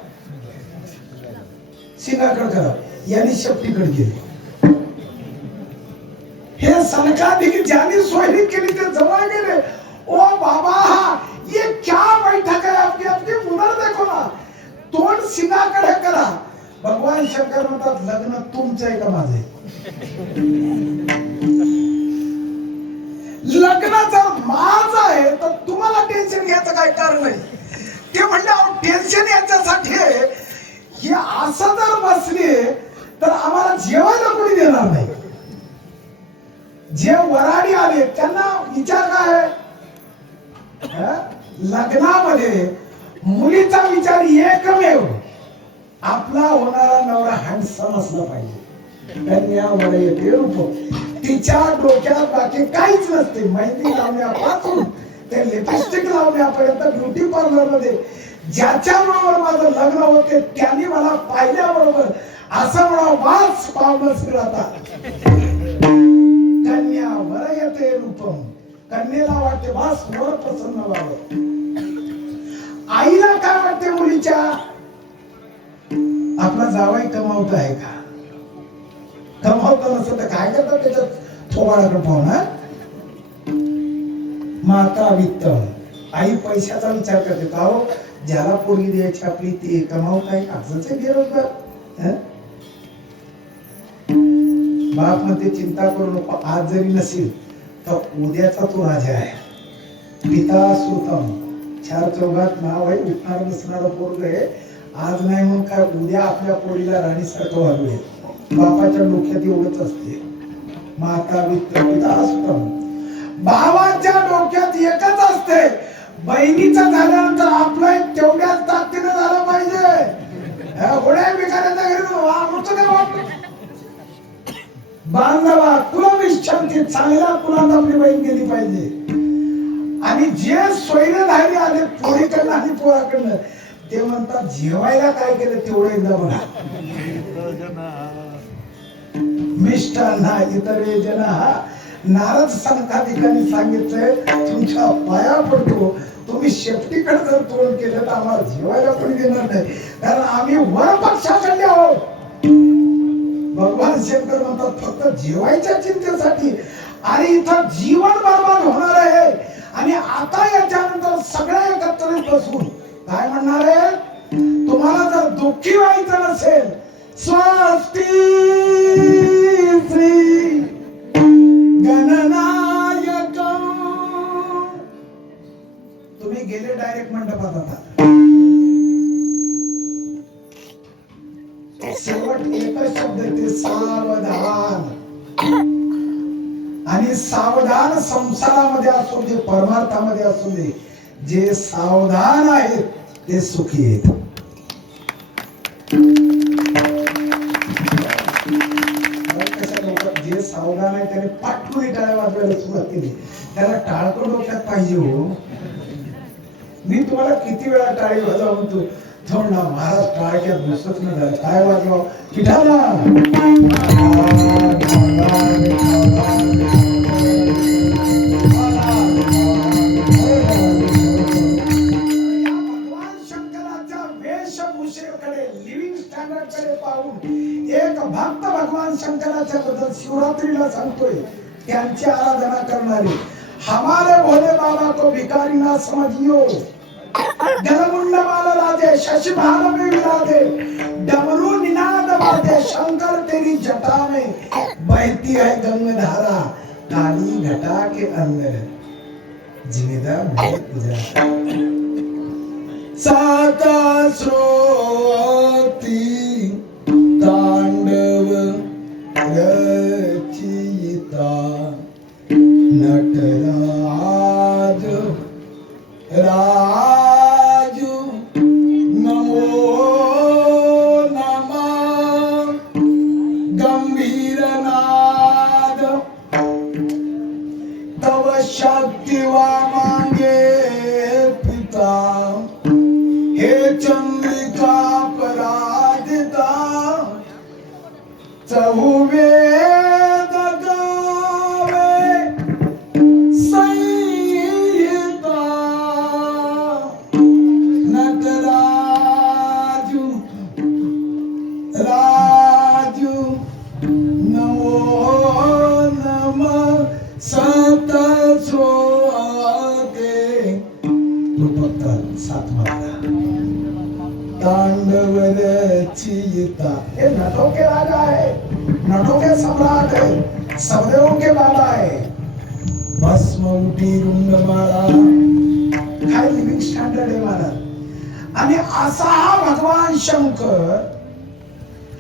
सिंहाकडे करावं. यांनी शेपटीकडे गेले. हे सनकाधिक ज्यांनी सोयरी केली ते जवळ गेले. ओ बाबा, ये क्या बैठक है आपकी? आपकी मुनर देखो ना, तोंड सिंहाकडे करा. भगवान शंकर म्हणतात लग्न तुमचं आहे का माझं? लग्न जर माझं आहे तर तुम्हाला टेन्शन घ्यायचं काय कारण नाही. ते म्हणले अहो टेन्शन याच्यासाठी आहे, हे असं जर बसले तर आम्हाला जेवायला कोणी देणार नाही. जे वराडी आले त्यांना विचार काय आहे? लग्नामध्ये मुलीचा विचार एकमेव, आपला होणारा नवरा हँडसम असला पाहिजे. कन्या वरयते रूप. तिच्या डोक्यात बाकी काहीच नसते. मेहंदी लावण्यापासून ते लिपस्टिक लावण्यापर्यंत ब्युटी पार्लर मध्ये ज्याच्याबरोबर माझं लग्न होते त्यांनी मला पाहिल्याबरोबर असं म्हणा वाच पावनच राहता. कन्या वरयते रूपम. कन्येला वाटते वास वर प्रसन्न व्हावं. आईला काय वाटते मुलीच्या? आपला जावाई कमावत आहे का? कमावता नसेल तर काय करतात त्याच्यात थोबाडाकडे पाहून. माता वित्त. आई पैशाचा विचार करते का हो, ज्याला पोरगी द्यायची आपली ती कमावत आहे असंच आहे बेरोजगार. बाप म्हणते चिंता करू नको, आज जरी नसेल तर उद्याचा तो राजा आहे. पिता सुतम. चार चौघात नाव आहे, उठणार बसणार पोरग आहे. आज नाही म्हणून काय उद्या आपल्या पोरीला राणी सारखं वागवे. बापाच्या डोक्यात एवढंच असते. माता वित्त पिता सुतम. भावाच्या डोक्यात एकच असते, बहिणीचं झाल्यानंतर आपलं तेवढ्याच ताकदीने झालं पाहिजे. घोड्या भिकाऱ्याच्या घरी बांधवा कुलविश्रांती, चांगल्या कुलात आपली बहीण गेली पाहिजे. आणि जे स्वैरधारी आले पोरीकडनं आणि पोराकडनं ते म्हणतात जेवायला काय केलं तेवढं एकदा बघा. मिष्टान्ना इतरे जना. नारद संताधिकांनी सांगितलंय तुमच्या पाया पडतो, तुम्ही शेपटीकडे जर तोंड केलं तर आम्हाला जेवायला पण देणार नाही, कारण आम्ही वर पक्षाकडे आहोत. भगवान शंकर म्हणतात फक्त जेवायच्या चिंतेसाठी. आणि इथं जीवन बर्बाद होणार आहे. आणि आता याच्यानंतर सगळ्या एकत्रित बसून काय म्हणणार आहे? तुम्हाला जर दुःखी व्हायचं नसेल, स्वस्ती श्री गणनायक. तुम्ही गेले डायरेक्ट मंडपात. आता शेवट एकच शब्द येते सावधान. आणि सावधान संसारामध्ये असू दे परमार्थामध्ये असू दे, जे सावधान आहेत ते सुखी आहेत. जे सावधान आहे त्याने पाठवून टाळ्या वाजवायला सुरुवात केली. त्याला टाळकं डोक्यात पाहिजे हो. मी तुम्हाला किती वेळा टाळी वाजवा म्हणतो, थोडा महाराज टाळक्यात बसत न झालं. काय वाजवा? पिठाला एक भक्त भगवान शंकराच्या बद्दल शिवरात्रीला सांगतोय, त्यांची आराधना करणारे. हमारे भोले बाबा को भिकारी ना समझियो, गलमुंड वाला राजे शशि भाल में विराजे, डमरू निनाद बाजे, शंकर तेरी जटा में बहती है गंगाधारा, काली घटा के अंदर जिनेदा मुझे गुजरा। साता स्रोती तांडव रचिता, नटराज राजू नमो नमः, गंभीर नाद तव शक्ति वा मांगे पिता, हे चंद्रिका पराजिता, चहुवेद गावे संहिता, नटराजू राजू नमो नमः, सतसोते रूपकताल सात मात्रा, तांडव रचिता। ये नटों के राजा है, नटों के सम्राट है, सबदेवों के बाबा है। भस्म उठी रुंडमाळा, काय लिव्हिंग स्टँडर्ड आहे महाराज। आणि असा हा भगवान शंकर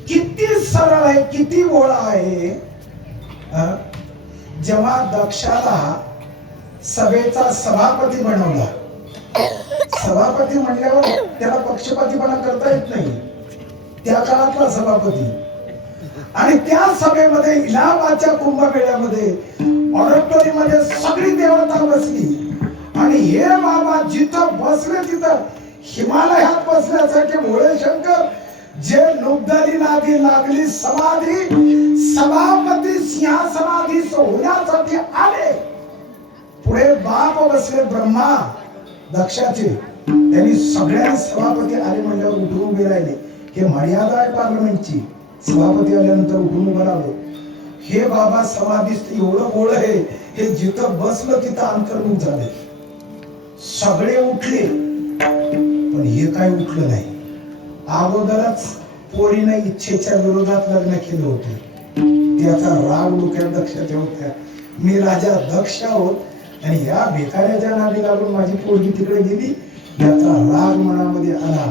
किती सरळ आहे, किती भोळा आहे। जेव्हा दक्षाला सभेचा सभापती बनवला, सभापती म्हणल्यावर त्याला पक्षपातीपणा करता येत नाही, त्या काळातला सभापती। आणि त्या सभेमध्ये इलाहाबादच्या कुंभमेळ्यामध्ये ऑडिटोरियममध्ये सगळी देवता बसली आणि हे बाबा जिथं बसले तिथं हिमालयात बसल्यासाठी भोळे शंकर जे लुब्धारी नादी लागली समाधी, सभापती सिंहासनाधीश होण्यासाठी आले। पुढे बाप बसले ब्रह्मा दक्षाचे, त्यांनी सगळ्या सभापती आले म्हणल्यावर उठून उभे राहिले। हे मर्यादा आहे पार्लमेंटची, सभापती आल्यानंतर उठून उभं राहावं। हे बाबा समाधीस्थ एवढं गोळ आहे, हे जिथं बसलं तिथं अंतर्मुख झाले, सगळे उठले पण हे काय उठलं नाही। अगोदरच पोरीने इच्छेच्या विरोधात लग्न केलं होतं, त्याचा राग डोक्यात दक्षाच्या होत्या। मी राजा दक्ष आहोत आणि या भिकाऱ्याच्या नादी लागून माझी पोरगी तिकडे गेली, याचा राग मनामध्ये आला।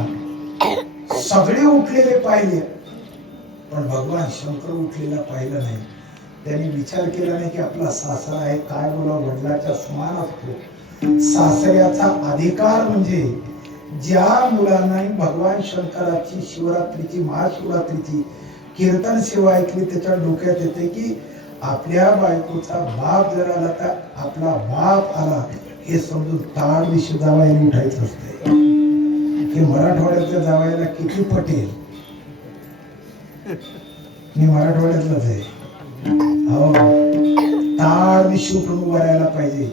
सगळे उठलेले पाहिले पण भगवान शंकर उठलेला पाहिलं नाही। त्यांनी विचार केला नाही की आपला सासरा आहे, काय बोलावं, वडिलाच्या समान असतो। सासऱ्याचा अधिकार म्हणजे ज्या मुलांना भगवान शंकराची शिवरात्रीची महाशिवरात्रीची कीर्तन सेवा ऐकली, त्याच्या डोक्यात येते की आपल्या बायकोचा बाप जर आला तर आपला बाप आला हे समजून ताड दिशे जावयाला उठायचं असते। हे मराठवाड्यातल्या जावयाला किती पटेल, मी मराठवाड्यातलाच आहे। हो, ताड दिशे उठून उभा राहायला पाहिजे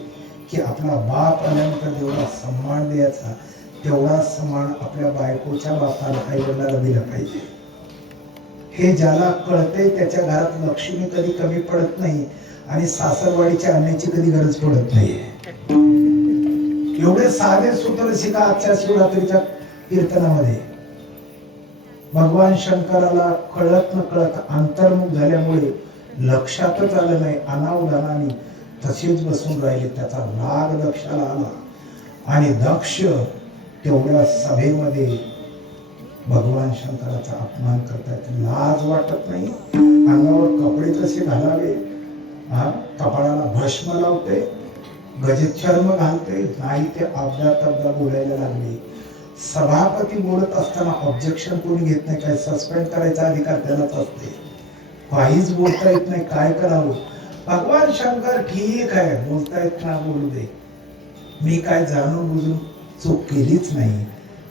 की आपला बाप आल्यानंतर जेवढा सन्मान द्यायचा तेवढा सन्मान आपल्या बायकोच्या बापाला आई वडिलांना दिला पाहिजे। हे ज्याला कळते त्याच्या घरात लक्ष्मी कधी कमी पडत नाही आणि सासरवाडीच्या आणण्याची कधी गरज पडत नाही। एवढे साधे सूत्र शिका आजच्या शिवरात्रीच्या कीर्तनामध्ये। भगवान शंकराला कळत न कळत अंतर्मुख झाल्यामुळे लक्षातच आलं नाही, अनावधानाने तसेच बसून राहिले। त्याचा राग दक्षाला आला आणि दक्ष तेवढ्या सभेमध्ये भगवान शंकराचा अपमान करतायत, लाज वाटत नाही। अंगावर कपडे कसे घालावे, कपाळाला भस्म लावते, गजचर्म घालते, नाही ते अब्दा बोलायला लागले। सभापती बोलत असताना ऑब्जेक्शन कोणी घेत नाही, काय सस्पेंड करायचा अधिकार त्यालाच असते, काहीच बोलता येत नाही, काय करावं। भगवान शंकर ठीक आहे, बोलता येत ना बोलू दे, मी काय जाणून बुजून चूक केलीच नाही,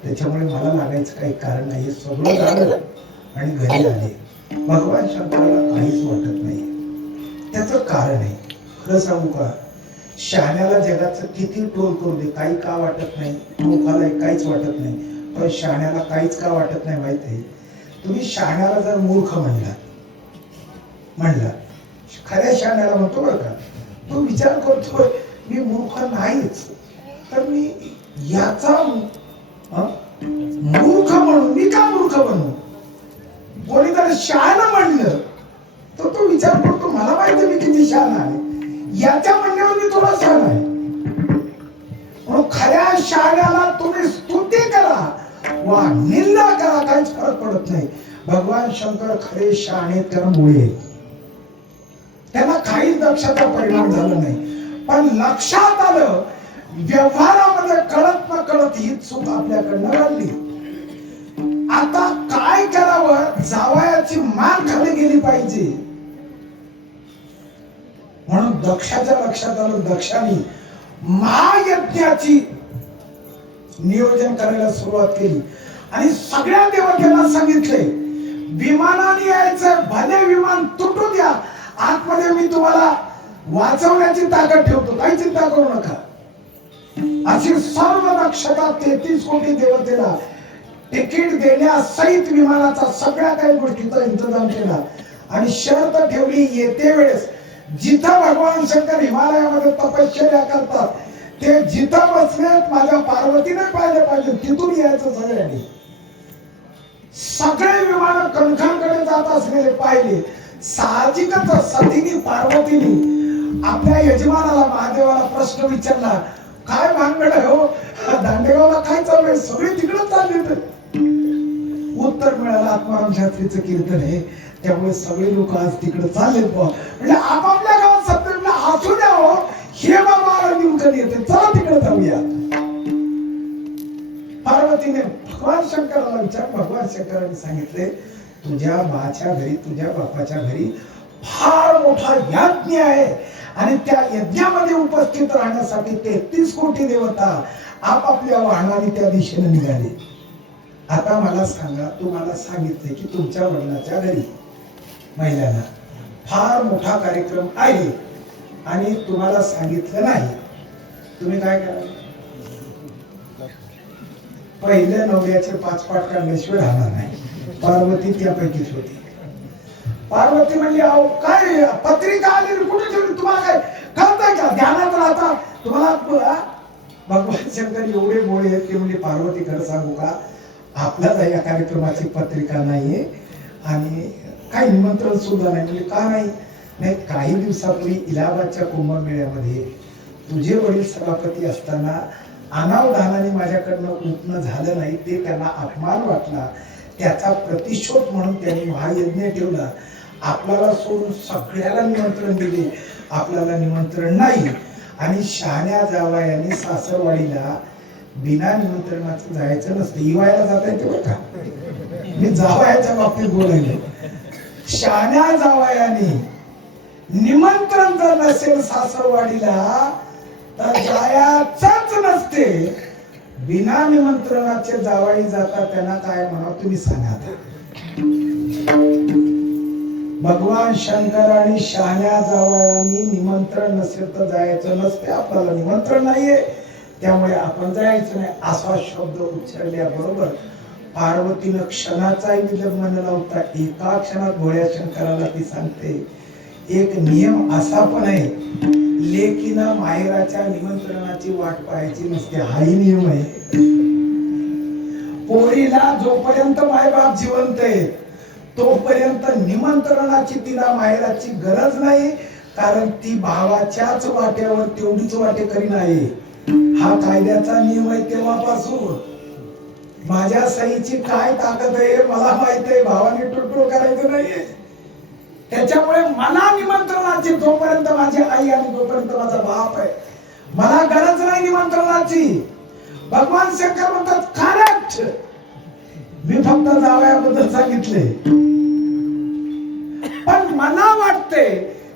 त्याच्यामुळे मला लागायचं काही कारण नाही। सगळं झालं आणि घरी आले, भगवान शंकराला काहीच वाटत नाही। त्याचं कारण आहे, खरं सांगू का, शहाण्याला जगाचं किती टोल करू दे काही का वाटत नाही, मूर्खाला काहीच वाटत नाही, पण शहाण्याला काहीच का वाटत नाही माहित आहे। तुम्ही शहाण्याला जर मूर्ख म्हणला, खऱ्या शहाण्याला म्हणतो बरं का, तो विचार करतोय मी मूर्ख नाहीच, तर मी याचा मूर्ख बनू, मी का मूर्ख बनू? कोणी जर शहाणा म्हणलं तर तो विचार करतो मला माहिती मी किती शहाणा आहे, याच्या म्हणण्यावर मी तुला शहाणा आहे. म्हणून खऱ्या शहाण्याला तुम्ही स्तुती करा वा निंदा करा, काहीच फरक पडत नाही. भगवान शंकर खरे शहाणे त्यामुळे त्यांना काही लक्षाचा परिणाम झाला नाही, पण लक्षात आलं व्यवहारामध्ये कळत न कळत ही चूक आपल्याकडनं घडली. आता काय करावं? जावयाची मान खाली गेली पाहिजे. म्हणून दक्षाच्या लक्षात आलं, दक्षाने महायज्ञाची नियोजन करायला सुरुवात केली आणि सगळ्या देवतांना सांगितले विमानाने यायचं, भले विमान तुटू द्या, आतमध्ये मी तुम्हाला वाचवण्याची ताकद ठेवतो, काही चिंता करू नका. अशी सर्व दक्षता 33 कोटी देवतेला तिकीट देण्यासहित विमानाचा सगळ्या काही गोष्टीचा इंतजाम केला आणि शर्त ठेवली येते वेळेस जिथं भगवान शंकर हिमालयामध्ये तपश्चर्या करतात ते जिथं बसलेत माझ्या पार्वतीने पाहिले पाहिजे, तिथून यायचं सगळ्यांनी. सगळे विमान कणखांकडे जात असलेले पाहिले. साहजिकच सतीनी पार्वतीने आपल्या यजमानाला महादेवाला प्रश्न विचारला, काय भानगड आहे हो, दांडेगावला काय चालू आहे, सगळे तिकडे चालले. उत्तर मिळालं आत्माराम शास्त्रीचं कीर्तन आहे, त्यामुळे सगळे लोक आज तिकडे चाललेत. म्हणजे आपापल्या गावात सत्तेला असू द्या हो, हे बाबा निवडून येते, चला तिकडे जाऊया. पार्वतीने भगवान शंकराला विचार, भगवान शंकरांनी सांगितले तुझ्या बाच्या घरी, तुझ्या बापाच्या घरी फार मोठा यज्ञ आहे आणि त्या यज्ञामध्ये उपस्थित राहण्यासाठी 33 कोटी देवता आपापल्या वाहनाने त्या दिशेने निघाले. आता मला सांगा, तुम्हाला सांगितले की तुमच्या वडिलाच्या घरी महिलांना फार मोठा कार्यक्रम आहे आणि तुम्हाला सांगितलं नाही, तुम्ही काय कराल? पहिल्या नवऱ्याचे 5 पाठ काढल्याशिवाय राहणार नाही. पार्वती त्यापैकीच होती. पार्वती म्हणली अहो काय पत्रिका आली कुठे ठेवली, तुम्हाला काय कळतंय का, ध्यानात राहता तुम्हाला? भगवान शंकर एवढे बोळे आहेत की म्हणजे पार्वती खरं सांगू का, आपल्याला या कार्यक्रमाची पत्रिका नाहीये आणि काही निमंत्रण सुद्धा नाही. म्हणजे का नाही? नाही, काही दिवसापूर्वी इलाहाबादच्या कुंभमेळ्यामध्ये तुझे वडील सभापती असताना अनावधानाने माझ्याकडनं उठणं झालं नाही, ते त्यांना अपमान वाटला, त्याचा प्रतिशोध म्हणून त्यांनी महायज्ञ ठेवला. आपल्याला सोडून सगळ्याला निमंत्रण दिले, आपल्याला निमंत्रण नाही. आणि शहाण्या जावयाने सासरवाडीला बिना निमंत्रणाचं जायचं नसतं. इवायला जाता येते बरं का, मी जावयाच्या बाबतीत बोलायलो. शहाण्या जावयाने निमंत्रण जर नसेल सासरवाडीला तर जायचंच नसते. बिना निमंत्रणाचे जावई जातात, त्यांना काय म्हणावं तुम्ही सांगा. भगवान शंकर आणि शहाण्या जावयांनी निमंत्रण नसेल तर जायचं नसते, आपल्याला निमंत्रण नाहीये त्यामुळे आपण जायचं नाही असा शब्द उच्चारल्याबरोबर पार्वतीनं क्षणाचाही विलंब न लावता एका क्षणात भोळ्या शंकराला ती सांगते, एक नियम असा पण आहे, लेकीनं माहेराच्या निमंत्रणाची वाट पाहायची नसते, हाही नियम आहे. पोरीला जोपर्यंत मायबाप जिवंत आहे तोपर्यंत निमंत्रणाची तिला माहेराची गरज नाही, कारण ती भावाच्याच वाट्यावर तेवढीच वाटेकरी नाही. हा कायद्याचा नियम आहे तेव्हापासून. माझ्या सईची काय ताकद आहे मला माहित आहे, भावाने टुटू करायचं नाहीये. त्याच्यामुळे मला निमंत्रणाची जोपर्यंत माझी आई आणि जोपर्यंत माझा बाप आहे मला गरज नाही निमंत्रणाची. भगवान शंकर म्हणतात करेक्ट, मी फक्त जावयाबद्दल सांगितले. पण मला वाटते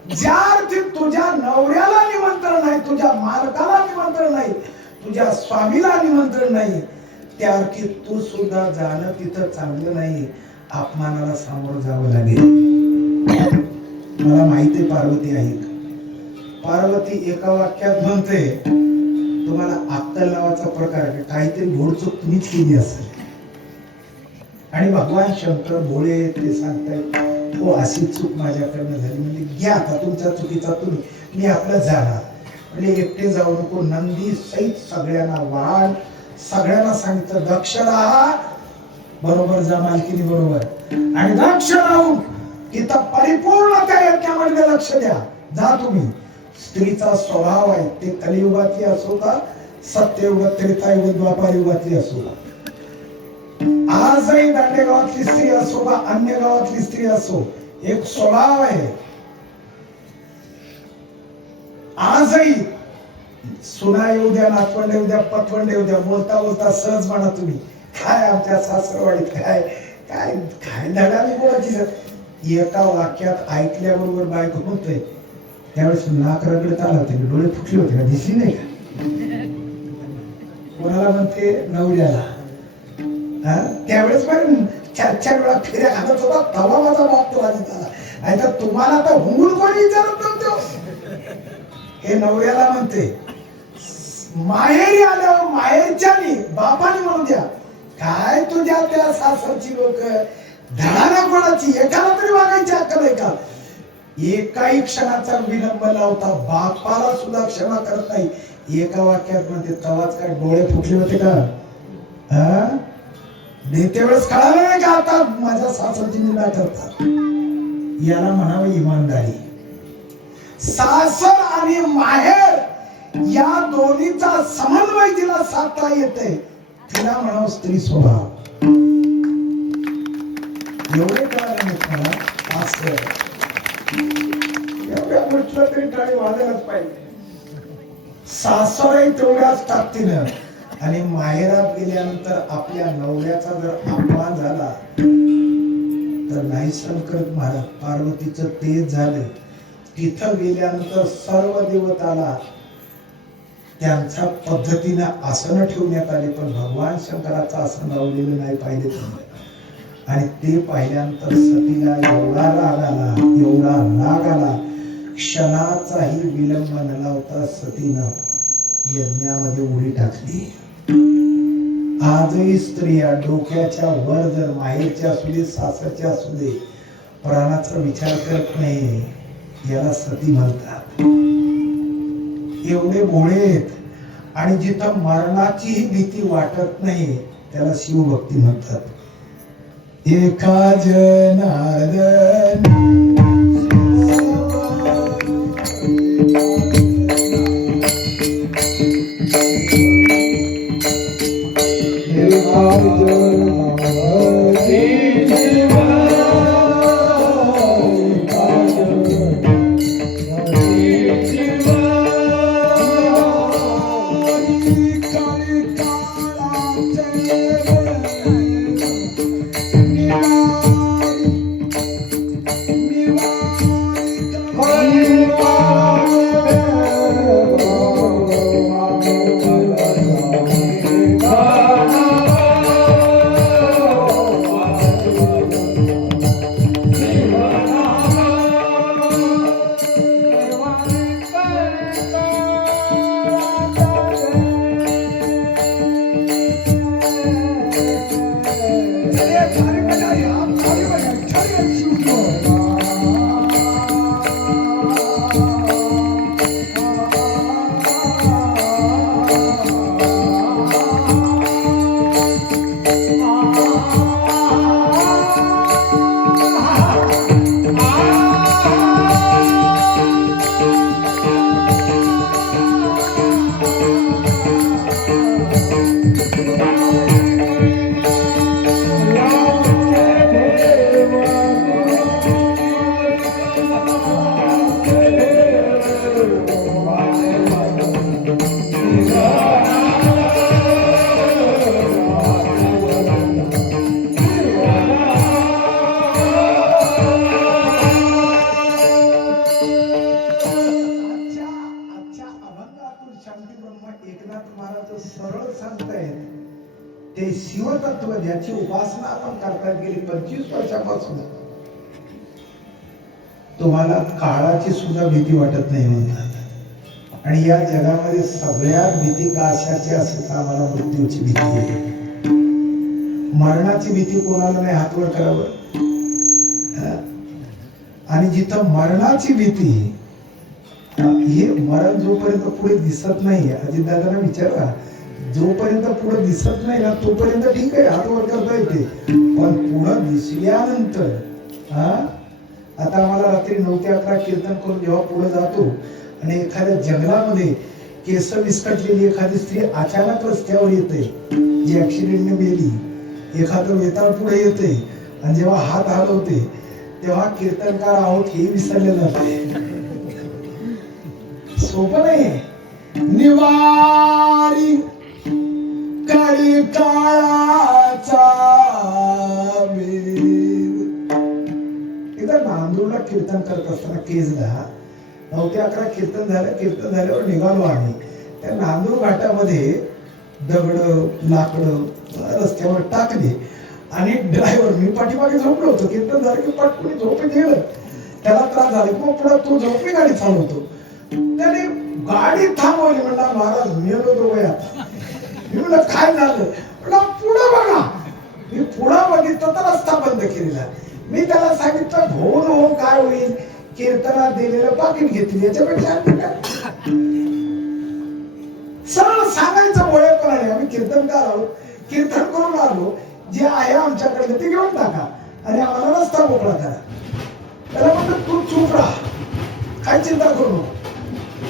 ज्या अर्थी तुझ्या नवऱ्याला निमंत्रण नाही, तुझ्या मालकाला निमंत्रण नाही, तुझ्या स्वामीला निमंत्रण नाही, त्या अर्थी तू सुद्धा जाणं तिथं चांगलं नाही, अपमानाला सामोरं जावं लागेल. मला माहिती आहे पार्वती आहे. पार्वती एका वाक्यात म्हणते तुम्हाला अक्कल नावाचा प्रकार आहे, काहीतरी घोडचूक तुम्हीच केली असेल. आणि भगवान शंकर भोळे ते सांगतायत हो अशी चूक माझ्याकडनं झाली, म्हणजे घ्या आता तुमच्या चुकीचा तुम्ही, मी आपलं जाणार. म्हणजे एकटे जाऊ नको, नंदी सहित सगळ्यांना वाढ, सगळ्यांना सांगितलं दक्ष राहा, बरोबर जा मालकीनी बरोबर, आणि लक्ष राहून तिथं परिपूर्ण त्या यज्ञामध्ये लक्ष द्या. जा तुम्ही. स्त्रीचा स्वभाव आहे, ते कलियुगातली असो का सत्ययुगात, त्रेतायुगात, द्वापार युगातली असो, आजही दांडेगावातली स्त्री असो का अन्य गावातली स्त्री असो, एक स्वभाव आहे. आजही सुना येऊ द्या, नातवंड येऊ द्या, पतवंड येऊ द्या, बोलता बोलता सहज म्हणा तुम्ही, काय आमच्या सासरवाडीत काय काय काय धडाली बोलायची. एका वाक्यात ऐकल्याबरोबर बायको होते. त्यावेळेस नाक रगडत आला होते, डोळे फुटले होते का, दिसली नाही का? कोणाला म्हणते नवऱ्याला. त्यावेळेस पण 4-4 वेळा फेऱ्या घालत होता, तवा माझा बाप तो आधी झाला. नाही तर तुम्हाला तर हुंगूळ कोणी विचारत नव्हतो. हे नवऱ्याला म्हणते. माहेरी आल्यावर माहेरच्यानी बापाने म्हणू द्या, काय तुझ्या त्या सासरची लोक धडाना कोणाची, एकाला तरी वागायची अक्कल आहे का? एकाही क्षणाचा विलंब लावता बापाला सुद्धा क्षमा करत नाही. एका वाक्यात म्हणते, तवाच काय डोळे फुटले होते का? त्यावेळेस कळालं नाही का आता माझ्या सासरची निंदा करतात. याला म्हणावं इमानदारी. सासर आणि माहेर या दोन्हीचा समन्वय जिला साधता येते, तिला म्हणावं स्त्री स्वभाव. एवढे कळालं नाही मला असं. एवढ्या म्हटलं तरी टाळी वाजायलाच पाहिजे. सासरही तेवढ्याच ताकदीनं, आणि माहेरात गेल्यानंतर आपल्या नवऱ्याचा जर अपमान झाला तर नाही सहन करत महाराज. पार्वतीचं तेच झालं. तिथं गेल्यानंतर सर्व देवताला त्यांच्या पद्धतीनं आसन ठेवण्यात आले, पण भगवान शंकराचं आसन लावलेलं नाही पाहिले तुम्ही. आणि ते पाहिल्यानंतर सतीला एवढा राग आला, एवढा राग आला, क्षणाचाही विलंब न लावता सतीनं यज्ञामध्ये उडी टाकली. आजही स्त्रिया डोक्याच्या वर, जर माहेरच्या असू दे सासरच्या असू दे, प्राणाचा विचार करत नाही. याला सती म्हणतात. एवढे भोळे आहेत, आणि जिथं मरणाचीही भीती वाटत नाही त्याला शिवभक्ती म्हणतात. एका जनार्दन ते शिवतत्व ज्याची उपासना आपण करतात गेली 25 वर्षापासून, तुम्हाला काळाची सुद्धा भीती वाटत नाही म्हणतात. आणि या जगामध्ये सगळ्यात भीती कशाची असेल, आम्हाला मृत्यूची भीती आहे. मरणाची भीती कोणाला नाही, हातवर करावं. आणि जिथं मरणाची भीती, हे मरण जोपर्यंत पुढे दिसत नाही, अजितदादांना विचारा, जोपर्यंत पुढे दिसत नाही ना तोपर्यंत ठीक आहे, हात वर करता येते, पण पुढे दिसल्यानंतर आता आम्हाला रात्री 9 ते 11 कीर्तन करून जेव्हा पुढे जातो आणि एखाद्या जंगलामध्ये केस विस्कटलेली एखादी स्त्री अचानक रस्त्यावर येते, जी ऍक्सिडेंटने मेली, एखादं वेताळ पुढे येते आणि जेव्हा हात हलवते तेव्हा कीर्तनकार आहोत हे विसरलेलं जाते. सोपं नाही. निवारी काळी काळाचा एकदा नांदूरला कीर्तन करत असताना केजला 9 ते 11 कीर्तन झालं. कीर्तन झाल्यावर निघालो आम्ही. त्या नांदूर घाटामध्ये दगड लाकडं रस्त्यावर टाकले आणि ड्रायव्हर, मी पाठीमागे झोपलो होतो, कीर्तन झालं की पटकन झोपेत गेलं, त्याला त्रास झाला की मग पुढे तो झोपी गाडी चालवतो, त्याने गाडी थांबवली. म्हणला महाराज मेलो दोघं. मी म्हणलं काय झालं? म्हणला पुढं बघा. मी पुढं बघितलं तर रस्ता बंद केलेला. मी त्याला सांगितलं होऊन होऊन काय होईल, कीर्तनात दिलेलं पाकिट घेतली, याच्यापेक्षा सरळ सांगायचं वळेपणाने. आम्ही कीर्तनकार आहोत, कीर्तन करून आलो, जे आहे आमच्याकडे ते घेऊन टाका आणि आम्हाला रस्ता मोकळा करा. त्याला म्हणलं तू चूप राहा, काय चिंता करू नको,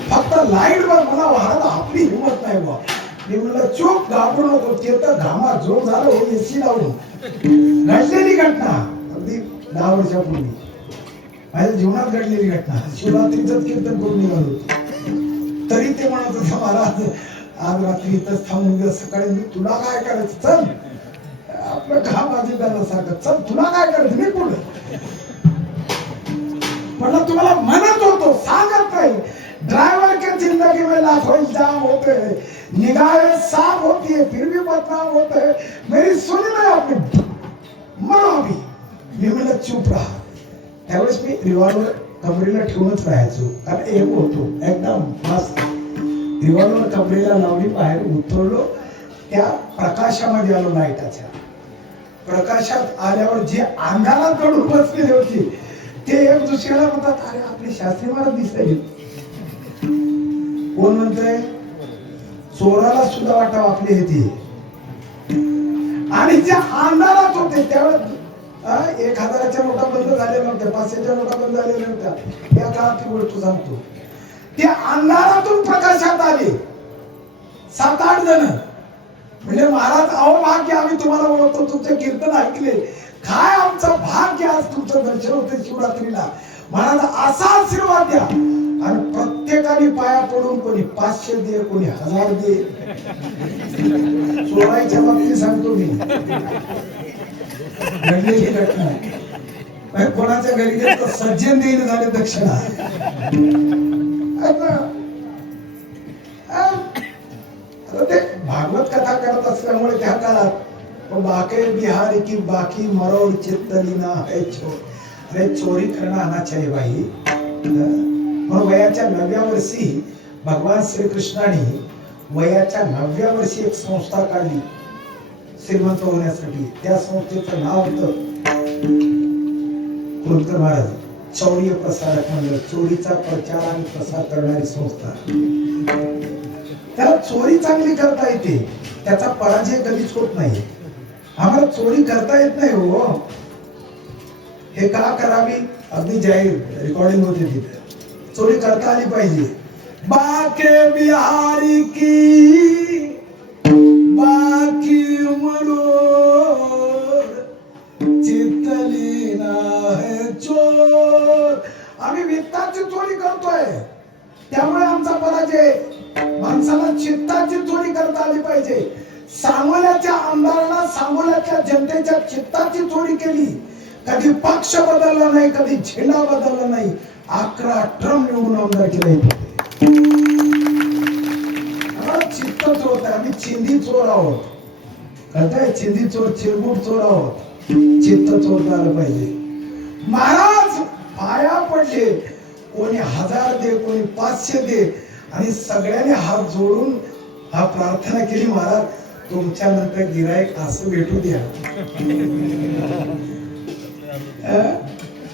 फक्त लाईट वर मला वाहन आपली हिंमत नाही बा. मी म्हणलं चूप, घाबरू नको. ते तर घामा जोर झाला हो, एसी लावून. घडलेली घटना अगदी 10 वर्षापूर्वी माझ्या जीवनात घडलेली घटना. शिवरात्रीच कीर्तन करून निघालो, तरी ते म्हणत होते महाराज आज रात्री इथंच थांबून उद्या सकाळी. मी तुला काय करायचं, चल आपलं घाम आजीदाला सांगत, चल तुला काय करायचं, मी पुढे. म्हणलं तुम्हाला म्हणत होतो, सांगत नाही. ड्राइवर के जिंदगी में लाखों इल्जाम होते हैं, निगाहें साफ होती है फिर भी बदनाम होते हैं, मेरी सुनी नहीं आपने, मरो अभी. मी म्हणलं चूप राहा. त्यावेळेस मी रिव्हॉल्वर कमरेला ठेवूनच राहायचो, कारण एक होतो एकदम मस्त. रिव्हॉल्वर कमरेला लावली, बाहेर उतरलो, त्या प्रकाशामध्ये आलो, लाईटाच्या प्रकाशात आल्यावर जे अंधारात दडून बसलेले होते ते एक दुसऱ्याला म्हणतात, अरे आपले शास्त्री महाराज दिसले. कोण म्हणतंय? चोराला सुद्धा वाटावं आपले येते. आणि जे अंधारात होते त्यावेळेस 1000च्या नोटा बंद झालेल्या नव्हत्या, 500च्या नोटा बंद झालेल्या नव्हत्या. त्या काळात ती गोष्ट सांगतो. ते अंधारातून प्रकाशात आले 7-8 जण. म्हणजे महाराज अहो भाग्य, आम्ही तुम्हाला ओळखतो, तुमचे कीर्तन ऐकले, काय आमचं भाग्य आज तुमचं दर्शन होते शिवरात्रीला. महाराज असा आशीर्वाद द्या. आणि प्रत्येकाने पाया पडून कोणी 500 दे, कोणी 1000 दे. चोरायच्या बाबतीत सांगतो मी, घडलेली घटना. कोणाच्या घरी गेलं तर सज्जन देईन झाले दक्षिणा. ते भागवत कथा करत असल्यामुळे त्या काळात बाके बिहारी की बाकी मरोड चित्तली ना है चोर. अरे चोरी करना आना चाहिए भाई. म्हणून वयाच्या 9व्या वर्षी भगवान श्रीकृष्णाने वयाच्या 9व्या वर्षी एक संस्था काढली श्रीमंत होण्यासाठी. त्या संस्थेचं नाव होतं कुरुंदकर महाराज चौर्य प्रसारक मंडळ, चोरीचा प्रचार आणि प्रसार करणारी संस्था. त्याला चोरी चांगली करता येते, त्याचा पराजय कधीच होत नाही. आम्हाला चोरी करता येत नाही हो, हे का करावी, अगदी जाहीर रेकॉर्डिंग होते तिथे. चोरी करता आली पाहिजे. बाके बिहारी की बाकी मरोड चित्तली ना है चोर. आम्ही वित्ताची चोरी करतोय, त्यामुळे आमचा पराजय. माणसाला चित्ताची चोरी करता आली पाहिजे. सांगोल्याच्या आमदारांना सांगोल्याच्या जनतेच्या चित्ताची चोरी केली. कधी पक्ष बदलला नाही, कधी झेंडा बदलला नाही. 11 टर्म निवडून आमदार केले. चित्त चोर, आम्ही चिंधी चोर आहोत. कळतंय? चिंधी चोर, चिरमुट चोर आहोत. चित्त चोर झालं पाहिजे. महाराज पाया पडले, कोणी 1000 दे, कोणी 500 दे, आणि सगळ्यांनी हात जोडून हा प्रार्थना केली, महाराज तुमच्या नंतर गिराईक असं भेटू द्या.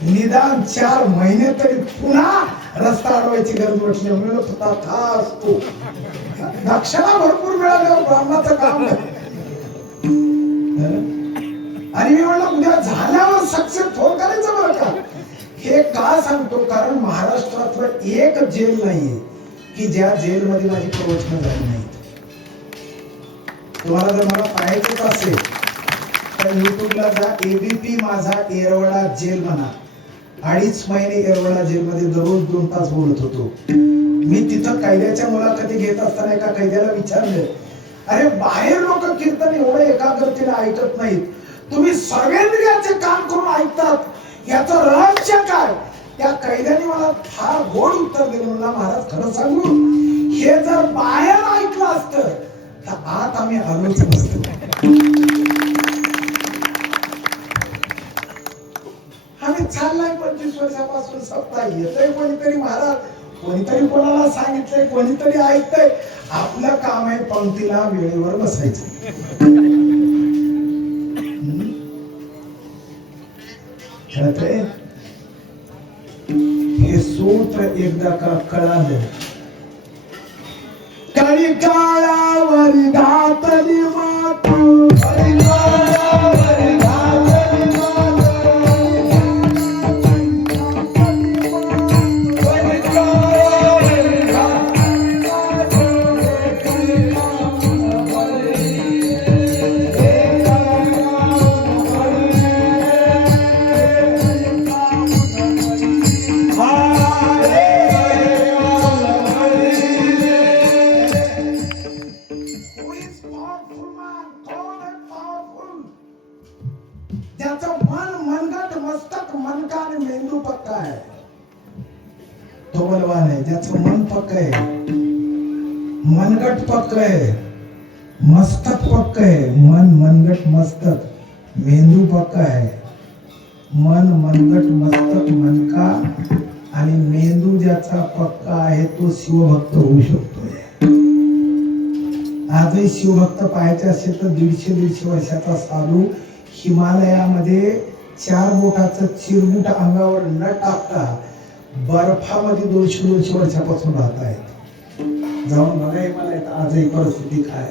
निदान 4 महिने तरी पुन्हा रस्ता अडवायची गरज वाटली. म्हणून होता खास तो दक्षिणा भरपूर मिळाल्यावर ब्राह्मणाचं काम नाही. आणि मी म्हणलं उद्या झाल्यावर सक्सेस फोन करायचं बरं का. हे का सांगतो, कारण महाराष्ट्रातलं एक जेल नाहीये की ज्या जेलमध्ये माझी प्रवचनं झाली नाहीत. तुम्हाला जर मला पाहायचंच असेल तर युट्यूबला जा, एबीपी माझा येरवडा जेल म्हणा. 2.5 महिने येरवडा जेलमध्ये दररोज 2 तास बोलत होतो. मी तिथं कैद्याच्या मुलाखती घेत असताना एका कैद्याला विचारलं, अरे बाहेर लोक कीर्तन एवढं एकाग्रतेने ऐकत नाहीत, तुम्ही सर्वेंद्रियाचे काम करून ऐकतात, याचं रहस्य काय? त्या कैद्याने मला फार गोड उत्तर दिलं. म्हणला, महाराज खरं सांगू, हे जर बाहेर ऐकलं असतं तर आत आम्ही आलोच नसतो. आम्ही चाललाय 25 वर्षापासून सप्ताह येतोय कोणीतरी महाराज, कोणीतरी कोणाला सांगितलंय, कोणीतरी ऐकतंय. आपलं काम आहे पंक्तीला वेळेवर बसायचं. हे सूत्र एकदा का कळालं, काळी काळावर घातली मातू, काळी काळावर घातली मातू, काळी काळावर घातली मातू, ज्याचं मन मनगट, मस्तक मनका आणि मेंदू पक्का आहे तो बलवान आहे. ज्याचं मन पक्क आहे, मनगट पक्क आहे, मस्तक पक्क आहे, मन मनगट मस्तक, मेंदू पक्का आहे. मन मनगट मस्तक मनका आणि मेंदू ज्याचा पक्का आहे तो शिवभक्त होऊ शकतोय. आजही शिवभक्त पाहायचे असेल तर 150-150 वर्षाचा साधू हिमालयामध्ये 4 बोटाचं चिरमुट अंगावर न टाकता बर्फामध्ये 200-250 वर्षापासून राहत आहेत. जाऊन बघा हिमालयात आजही परिस्थिती काय.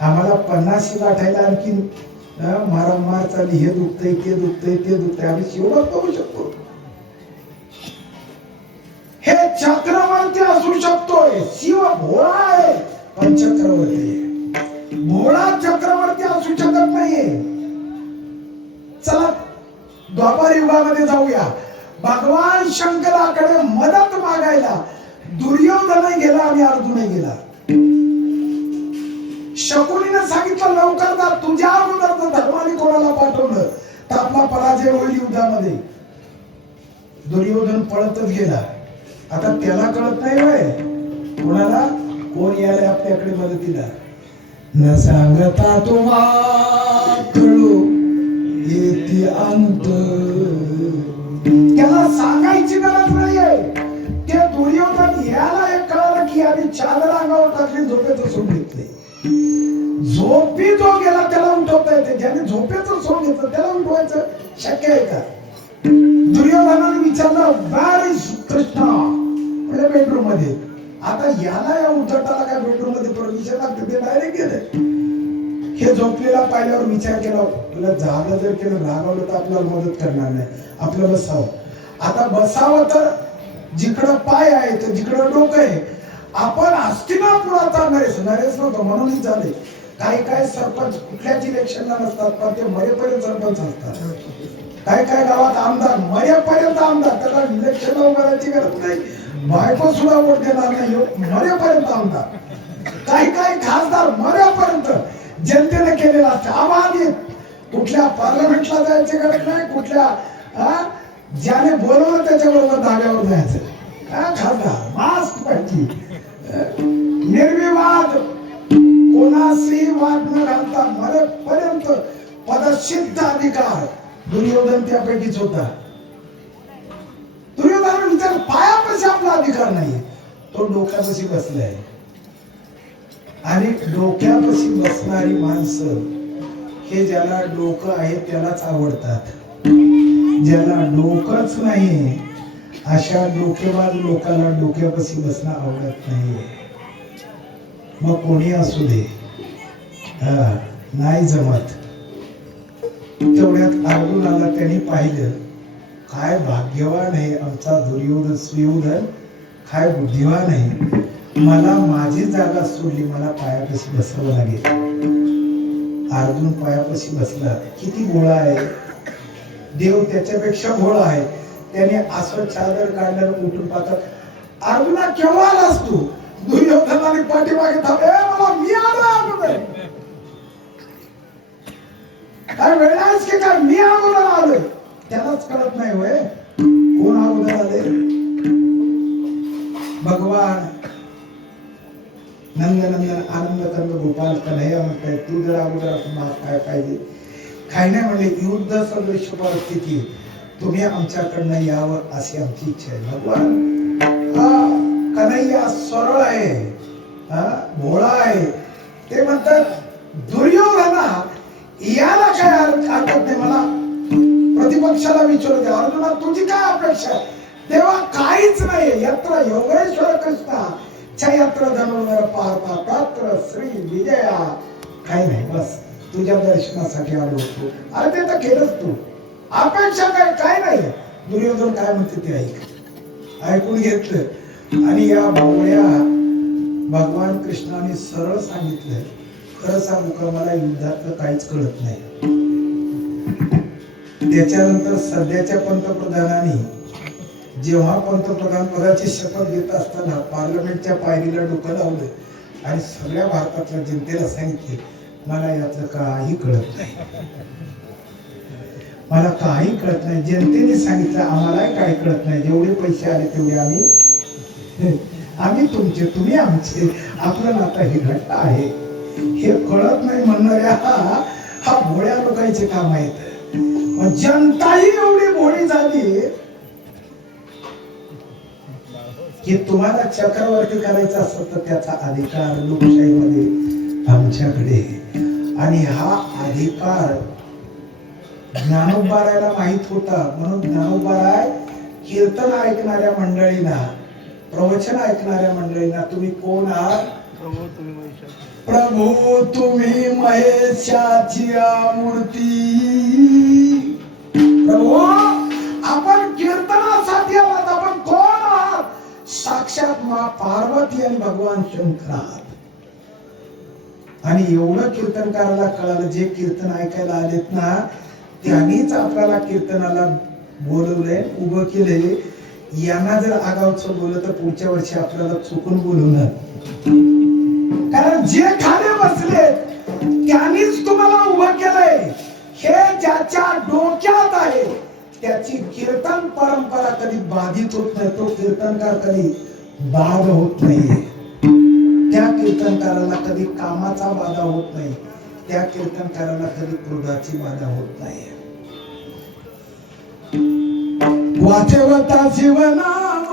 आम्हाला 50 गाठायला आणखी मारामार चालली, हे दुखतंय ते दुखतंय ते दुखतंय. आम्ही शिवभक्त होऊ शकतो. हे चक्रवर्ती असू शकतोय. शिव भोळा आहे पण चक्रवर्ती, भोळा चक्रवर्ती असू शकत नाहीये. चला द्वापर युगामध्ये जाऊया. भगवान शंकराकडे मदत मागायला दुर्योधन गेला आणि अर्जुन गेला. शकुनीने सांगितलं लवकर जा, तुझ्या अगोदर धर्माने कोणाला पाठवलं तर आपला पराजय होईल युद्धामध्ये. दुर्योधन पळतच गेला. आता त्याला कळत नाही होय कोणाला कोण यायला आपल्याकडे मदतीला. न सांगता तुम्हा कळू येते अंत. त्याला सांगायची गरज नाहीये. ते दुर्योधन याला एक कळलं की आम्ही चादर अंगावर टाकली, झोपेचं सोड घेतले. झोपी जो गेला त्याला उठवता येते, ज्याने झोपेचं सोड घेतलं त्याला उठवायचं शक्य आहे का? दुर्योधनाने विचारलं, वेअर इज कृष्णा? म्हणजे बेडरूम मध्ये. आता याला या उद्धटाला काय बेडरूम मध्ये परमिशन लागते? ते डायरेक्ट गेले. हे झोपलेला पाहिल्यावर विचार केला, तुला जागा जर केलं रागावलं तर आपल्याला मदत करणार नाही, आपलं बसावं. आता बसावं तर जिकडं पाय आहे तर जिकडं डोकं आहे. आपण हस्तिनापुराचा नरेश नव्हतो म्हणूनच झाले. काही सरपंच कुठल्याच इलेक्शनला नसतात पण ते मरेपर्यंत सरपंच असतात. काही गावात आमदार मरेपर्यंत आमदार, त्याला इलेक्शनला उभारायची गरज नाही, बायको सुद्धा वोट देणार नाही, मरेपर्यंत आमदार. काही खासदार मरेपर्यंत जनतेने केलेला असते अबाधित. कुठल्या पार्लमेंटला जायची गरज नाही, कुठल्या ज्याने बोलवलं त्याच्याबरोबर धाब्यावर जायचं. खासदार मास्क पाहिजे, निर्विवाद, कोणाशी वाद न घालता मरेपर्यंत पदसिद्ध अधिकार. दुर्योधन त्यापैकीच होता. दुर्योधन विचार पायापाशी आपला अधिकार नाही, तो डोक्यापाशी बसलाय. आणि डोक्यापाशी बसणारी माणसं हे ज्याला डोकं आहे त्यालाच आवडतात. ज्याला डोकंच नाही अशा डोकेबाज लोकांना डोक्यापाशी बसणं आवडत नाही. मग कोणी असू दे, नाही जमत. तेवढ्यात अर्जुनाला त्यांनी पाहिलं, काय भाग्यवान आहे आमचा दुर्योधन, सुयोधन काय बुद्धिवान आहे. मला माझी जागा सोडली, मला पायापाशी बसावं लागेल. अर्जुन पायापाशी बसला. किती भोळा आहे देव, त्याच्यापेक्षा भोळा आहे. त्याने असं चादर काढलं, उठून पाहतात, अर्जुना केव्हा आलास तू? दुर्योधनाने पाठीमागे थांब, मला मी आलो. काय वेळ आहेस की काय? मी अगोदर आलोय. त्यालाच कळत नाही होय कोण अगोदर आले. भगवान नंदनंदन आनंद कंद गोपाल कन्हैया म्हणताय, तू जर अगोदर असं काय पाहिजे? काही नाही म्हणले, युद्ध सदृश परिस्थिती, तुम्ही आमच्याकडनं यावं अशी आमची इच्छा आहे. भगवान कन्हैया सरळ आहे, भोळा आहे. ते म्हणतात, दुर्योधना याला काय हरकत नाही. मला प्रतिपक्षाला विचारू द्या, अर्जुना तुझी काय अपेक्षा? तेव्हा काहीच नाही. यत्र योगेश्वर कृष्णा यत्र धनुर्धर पार्था तत्र श्री विजया. काही नाही, बस तुझ्या दर्शनासाठी आलो होतो. अरे ते तर केलंच तू, अपेक्षा काय? काय नाही. दुर्योधन काय म्हणते ते ऐकून घेतलं. आणि या भोवळ्या भगवान कृष्णाने सरळ सांगितलं, खरं सांगू का, मला युद्धातलं काहीच कळत नाही. त्याच्यानंतर सध्याच्या पंतप्रधानांनी जेव्हा पंतप्रधान पदाची शपथ घेत असताना पार्लमेंटच्या पायरीला डोकं लावलं आणि सगळ्या भारतातल्या जनतेला सांगितले, मला यातलं काही कळत नाही, मला काही कळत नाही. जनतेने सांगितलं, आम्हालाही काही कळत नाही. जेवढे पैसे आले तेवढे आम्ही तुमचे, तुम्ही आमचे, आपलं नातं हे घट्ट आहे. हे कळत नाही म्हणणाऱ्या हा भोळ्या लोकांचे काम आहेत. जनताही एवढी भोळी झाली की तुम्हाला चक्रवर्ती करायचं असतं तर त्याचा अधिकार लोकशाहीमध्ये आमच्याकडे. आणि हा अधिकार ज्ञानोबारायला माहित होता. म्हणून ज्ञानोबाराय कीर्तन ऐकणाऱ्या मंडळींना, प्रवचन ऐकणाऱ्या मंडळींना, तुम्ही कोण आहात? प्रभू तुम्ही महेशाची मूर्ती. प्रभू आपण कीर्तनासाठी आलात, आपण कोण आहात? साक्षात मा पार्वती आणि भगवान शंकर आहात. आणि एवढं कीर्तनकाराला कळालं, जे कीर्तन ऐकायला आलेत ना त्यांनीच आपल्याला कीर्तनाला बोलवलंय, उभं केलंय. यांना जर आगाऊचं बोललं तर पुढच्या वर्षी आपल्याला चुकून बोलवणार. कारण जे खाली बसले त्यांनीच तुम्हाला उभं केलंय. हे ज्याच्या डोक्यात आहे त्याची कीर्तन परंपरा कधी बाधित होत नाही. तो कीर्तनकार कधी बाद होत नाहीये. त्या कीर्तनकाराला कधी कामाचा बाधा होत नाही. त्या कीर्तनकाराला कधी क्रोधाची बाधा होत नाही. वाचवता शिवनाम,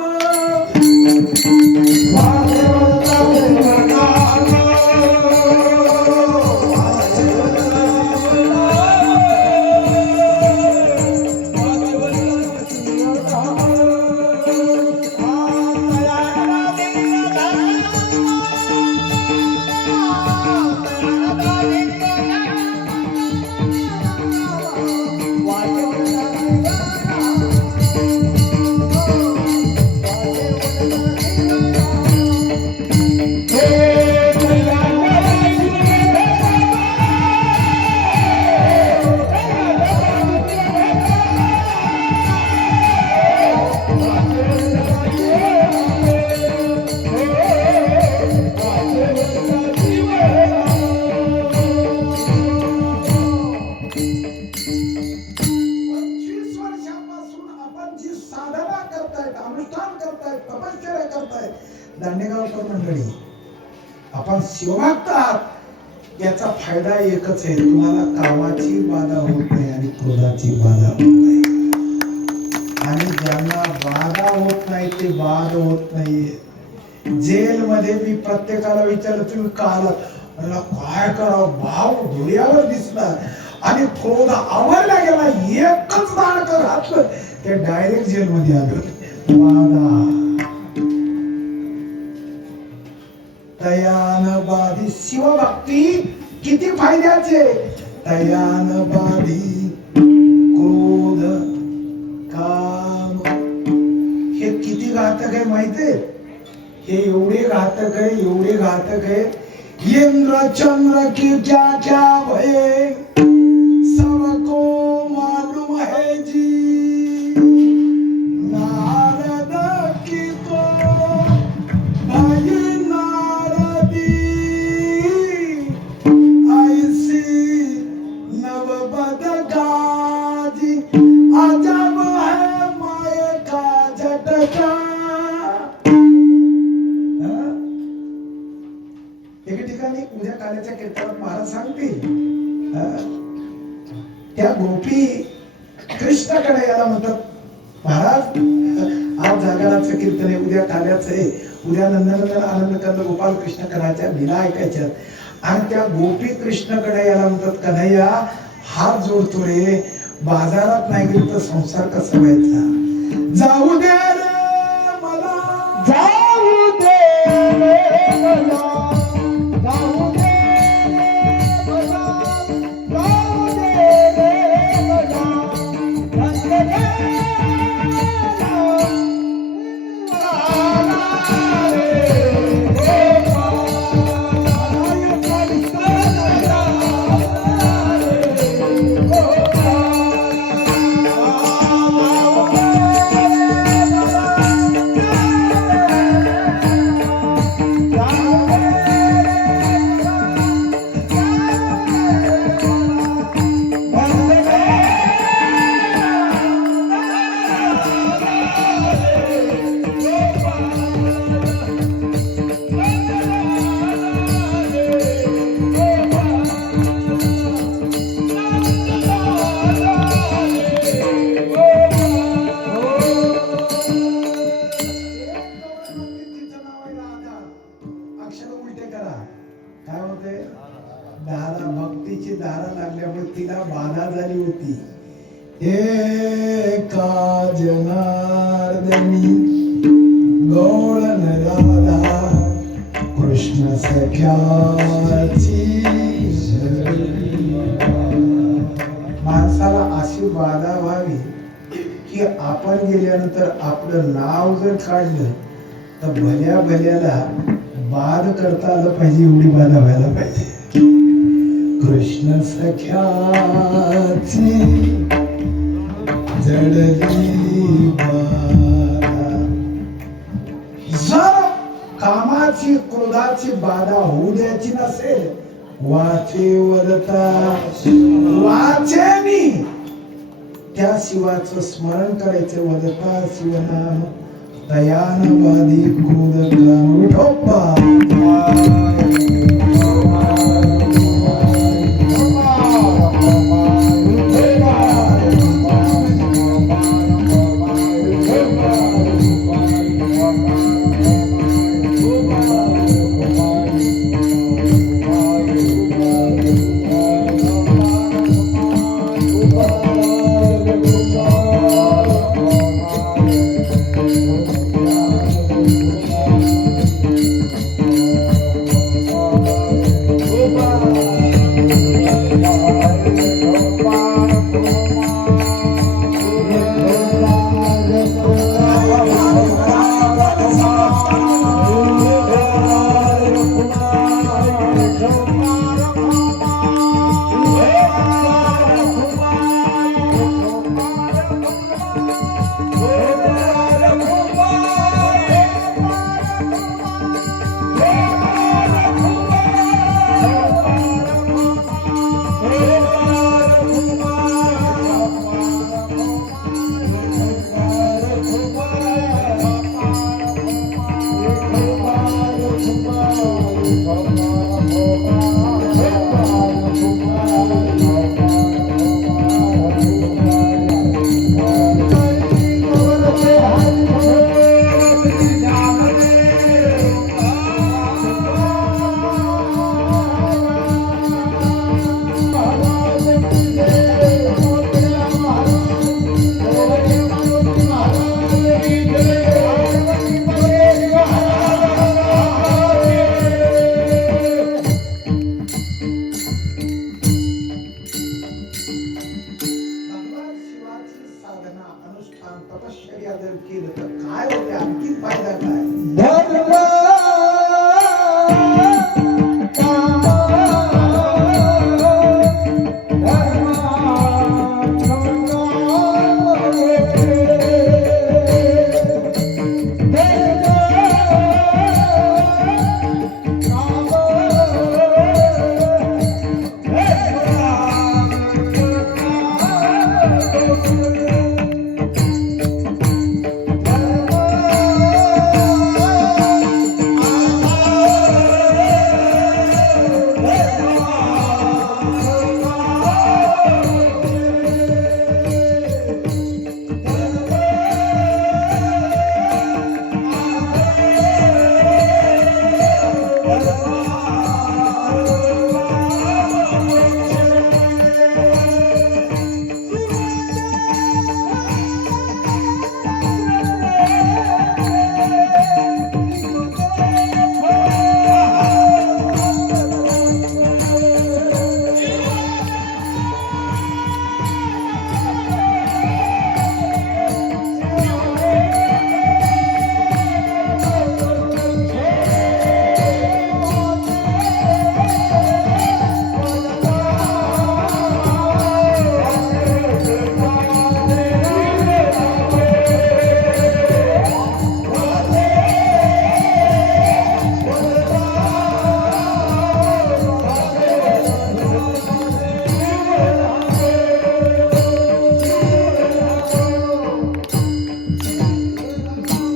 वाचवता शिवनाम, दांडेगावकर मंडळी, आपण शिवभक्त आहात याचा फायदा एकच आहे, तुम्हाला कामाची बाधा होत नाही आणि क्रोधाची बाधा होत नाही. आणि ज्यांना बाधा होत नाही ते बाद होत नाहीये. जेलमध्ये मी प्रत्येकाला विचारलं, तुम्ही का आलात? मला काय करावं, भाव धुळ्यावर दिसला आणि क्रोध आवरला गेला. एकच दांडकं घातलं, ते डायरेक्ट जेलमध्ये आलं. बाधा तयान बाधी शिवभक्ती किती फायद्याचे. तयान बाधी क्रोध काम हे किती घातक आहे माहितीये. हे एवढे घातक आहे, एवढे घातक आहे. इंद्र चंद्र की क्या क्या भये सबको मालूम है जी. नारद की तो भाई नारदी ऐसी नवबद गाजी अजब है माये का झटका. एके ठिकाणी उद्या काल्याच्या कीर्तनात महाराज सांगतील त्या गोपी कृष्णाकडे याला म्हणतात, महाराज आज जागराचं कीर्तन आहे, उद्या काल्याचं आहे, उद्या नंदनंदन आनंद कंद गोपाल कृष्ण करायच्या लीला ऐकायच्या. आणि त्या गोपी कृष्णाकडे याला म्हणतात, कन्हैया हात जोडतो रे, बाजारात नाही गेलो तर संसार कसा व्हायचा. जाऊ दे रे मला, जाऊ दे रे मला, जाऊ दे रे मला, जाऊ दे रे मला, रंगले अक्षर उलटे करा. काय होते, धारा भक्तीची धारा लागल्यामुळे तिला बाधा झाली होती. एका जनार्दनी गौळण राधा कृष्ण सख्याची. माणसाला अशी बाधा व्हावी की आपण गेल्यानंतर आपलं नाव जर काढलं तर भल्या भल्याला बाद करता आलं पाहिजे, एवढी बाधा व्हायला पाहिजे. कृष्ण सख्याची जडली बाधा. जर कामाची क्रोधाची बाधा होऊ द्यायची नसेल, वाचे वरता वाचेनी त्या शिवाचं स्मरण करायचं. वदता शिवनाम तयान बाधी क्रोध काम विठोबा.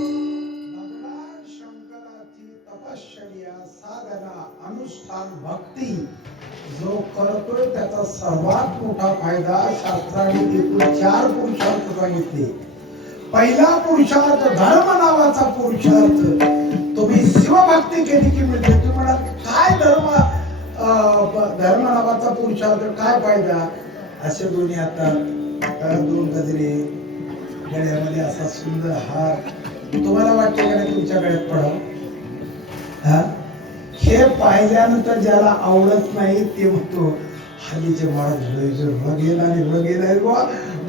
भगवान शंकराची तपश्चर्या साधना अनुष्ठान भक्ती जो करतोय त्याचा सर्वात मोठा फायदा शास्त्राने एकूण 4 पुरुषार्थ सांगितले. पहिला पुरुषार्थ धर्म नावाचा पुरुषार्थ. तुम्ही शिवभक्ती केली की मिळते. तुम्ही म्हणाल काय धर्म नावाचा पुरुषार्थ काय फायदा. असे दोन्ही हातात 2 गजरे, गळ्यामध्ये असा सुंदर हार. तुम्हाला वाटते का नाही तुमच्या गळ्यात पडावं. हे पाहिल्यानंतर ज्याला आवडत नाही ते म्हणतो हल्लीचे महाराज रगेल आणि रगेल आहे बा.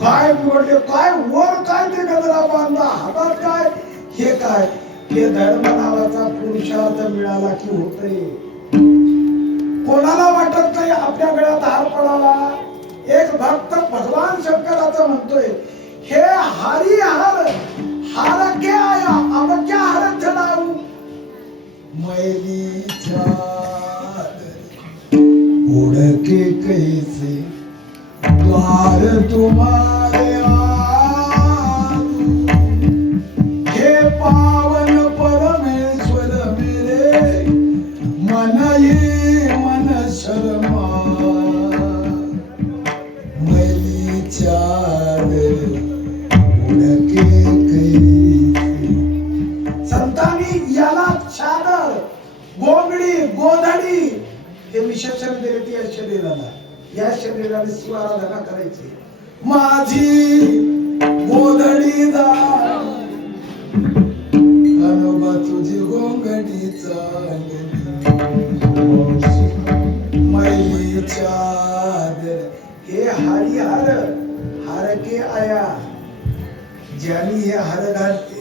काय निवडले काय वर काय ते गजरा बांधला हातात काय हे काय. हे धर्म नावाचा पुरुषार्थ मिळाला की होतंय. कोणाला वाटत नाही आपल्या गळ्यात हार पडावा. एक भक्त भगवान शंकराचं म्हणतोय हे हारी हार हार के आया अब क्या हार चढाऊ. मैली चादर उड़के कैसे द्वार तुम्हारे आऊं. हे पावन परमेश्वर मेरे मन ही मन शर्मा. मैली चादर उड़के संतांनी याला चादर गोंगडी गोधडी हे विशेषण दिले ती या शरीराला. या शरीराने शिवाराधना करायची. माझी गोधडी दा कनोबा तुझी गोंगडी चांगली. मैली चादर हे हारी हार हार के आया. ज्यांनी हे हार घालते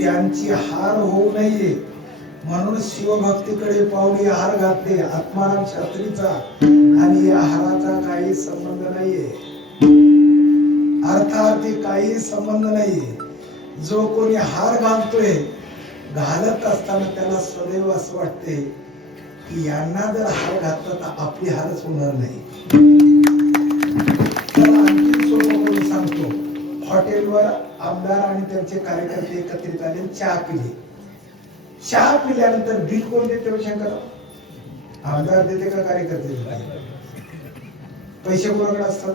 त्यांची हार होऊ नये म्हणून शिवभक्तीकडे पावली हार घातले आत्माराम शास्त्रीचा. आणि या हाराचा काही संबंध नाहीये. अर्थार्थी काही संबंध नाहीये. जो कोणी हार घालतोय घालत असताना त्याला सदैव असं वाटते की यांना जर हार घातला तर आपली हारच होणार नाही. आणखी सोपं करून सांगतो. हॉटेलवर आमदार आणि त्यांचे कार्यकर्ते एकत्रित आले. चहा पिले. चहा पिल्यानंतर बिल कोण देते शंकर. आमदार देते का कार्यकर्ते देते. पैसे कोणाकडे असतात.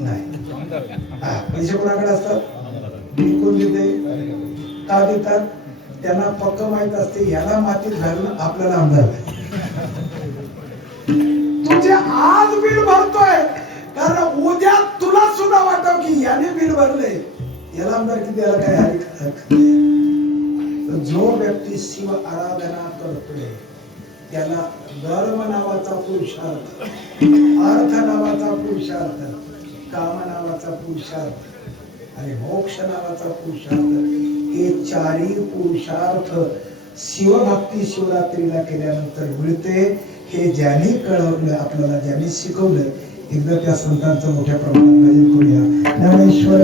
नाही पैसे कोणाकडे असतात. बिल कोण देते. का देतात. त्यांना पक्क माहित असते याला मातीत घालून आपल्याला आमदार. तुझे आज बिल भरतोय कारण उद्या तुला सुद्धा वाटव की याने बिल भरले याला आमदार किती याला काय हरी. जो व्यक्ती शिव आराधना करतोय त्याला धर्म नावाचा पुरुषार्थ, अर्थ नावाचा पुरुषार्थ, काम नावाचा पुरुषार्थ आणि मोक्ष नावाचा पुरुषार्थ हे 4ही पुरुषार्थ शिवभक्ती शिवरात्रीला केल्यानंतर मिळते. हे ज्यांनी कळवलं आपल्याला ज्यांनी शिकवलं एकदा त्या संतांचं मोठ्या प्रमाणात भजन करूया. ज्ञानेश्वर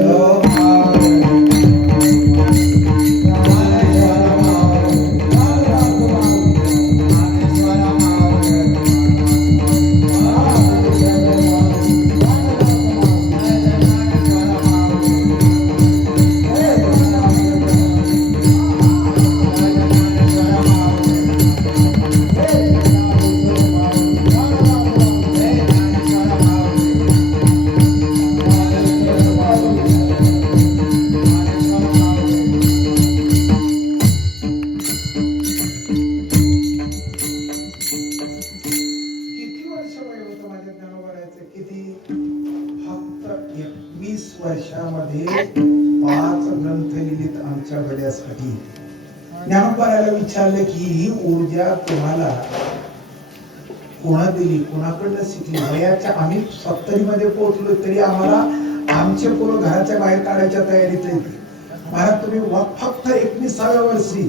25 वर्षामध्ये 5 ग्रंथ लिहिलेत आमच्या भल्यासाठी. ज्ञानोबाराला विचारलं की ही ऊर्जा तुम्हाला कोणा दिली, कोणाकडनं शिकली? वयाच्या आम्ही 70 मध्ये पोहोचलो तरी आम्हाला आमचे पोरं घराच्या बाहेर काढायच्या तयारीत आहे. महाराज तुम्ही फक्त 21व्या वर्षी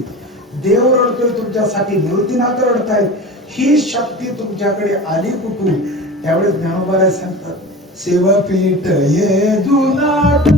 देव रडतोय तुमच्यासाठी, निवृत्तीनाथ रडतायत, ही शक्ती तुमच्याकडे आली कुठून? त्यावेळेस ज्ञानोबा सांगतात सेवापीठ ये जुनाट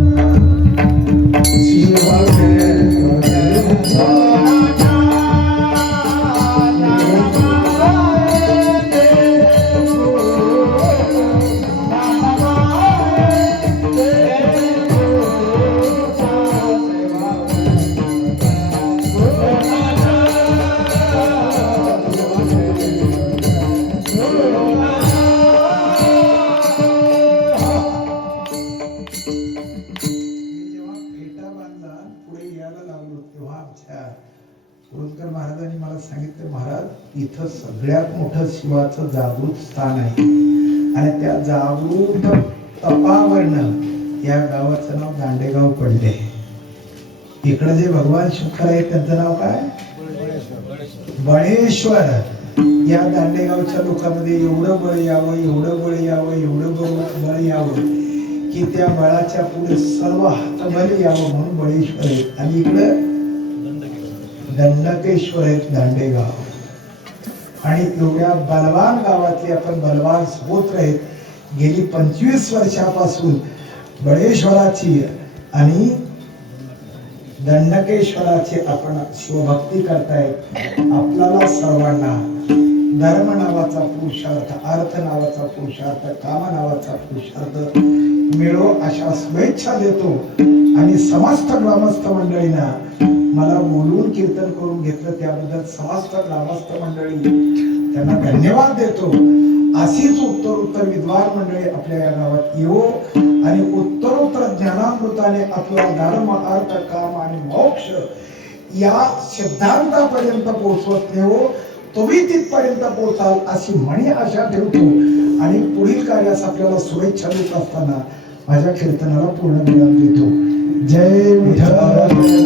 महाराजांनी मला सांगितलं, महाराज इथं सगळ्यात मोठं शिवाचं जागृत स्थान आहे आणि त्या जागृत तपावरनं या गावाचं नाव दांडेगाव पडले. इकडे जे भगवान शंकर आहेत त्यांचं नाव काय? बळेश्वर. या दांडेगावच्या लोकांमध्ये एवढं बळ यावं, एवढं बळ यावं, एवढं बळ यावं की त्या बळाच्या पुढे सर्व हातबल यावं म्हणून बळेश्वर आहेत. आणि इकडं दंडकेश्वर आहेत दांडेगाव. आणि एवढ्या बलवान गावातले आपण बलवान सहोत्र आहेत. गेली 25 वर्षापासून बळेश्वराची आणि दंडकेश्वराची आपण शिवभक्ती करतायत. आपल्याला सर्वांना धर्म नावाचा पुरुषार्थ, अर्थ नावाचा पुरुषार्थ, काम नावाचा पुरुषार्थ मिळो अशा शुभेच्छा देतो. आणि समस्त ग्रामस्थ मंडळींना मला बोलून कीर्तन करून घेतलं त्याबद्दल समस्त ग्रामस्थ मंडळी त्यांना धन्यवाद देतो. अशीच उत्तरोत्तर विद्वान मंडळी आपल्या या गावात येऊ आणि उत्तरोत्तर ज्ञानामृताने आपला धर्म, अर्थ, काम आणि मोक्ष या सिद्धांतापर्यंत पोहोचवत नेऊ. तुम्ही तिथपर्यंत पोहोचाल अशी म्हणी आशा ठेवतो. आणि पुढील कार्यास आपल्याला शुभेच्छा देत असताना माझ्या कीर्तनाला पूर्ण विराम देतो. जय विठ्ठल.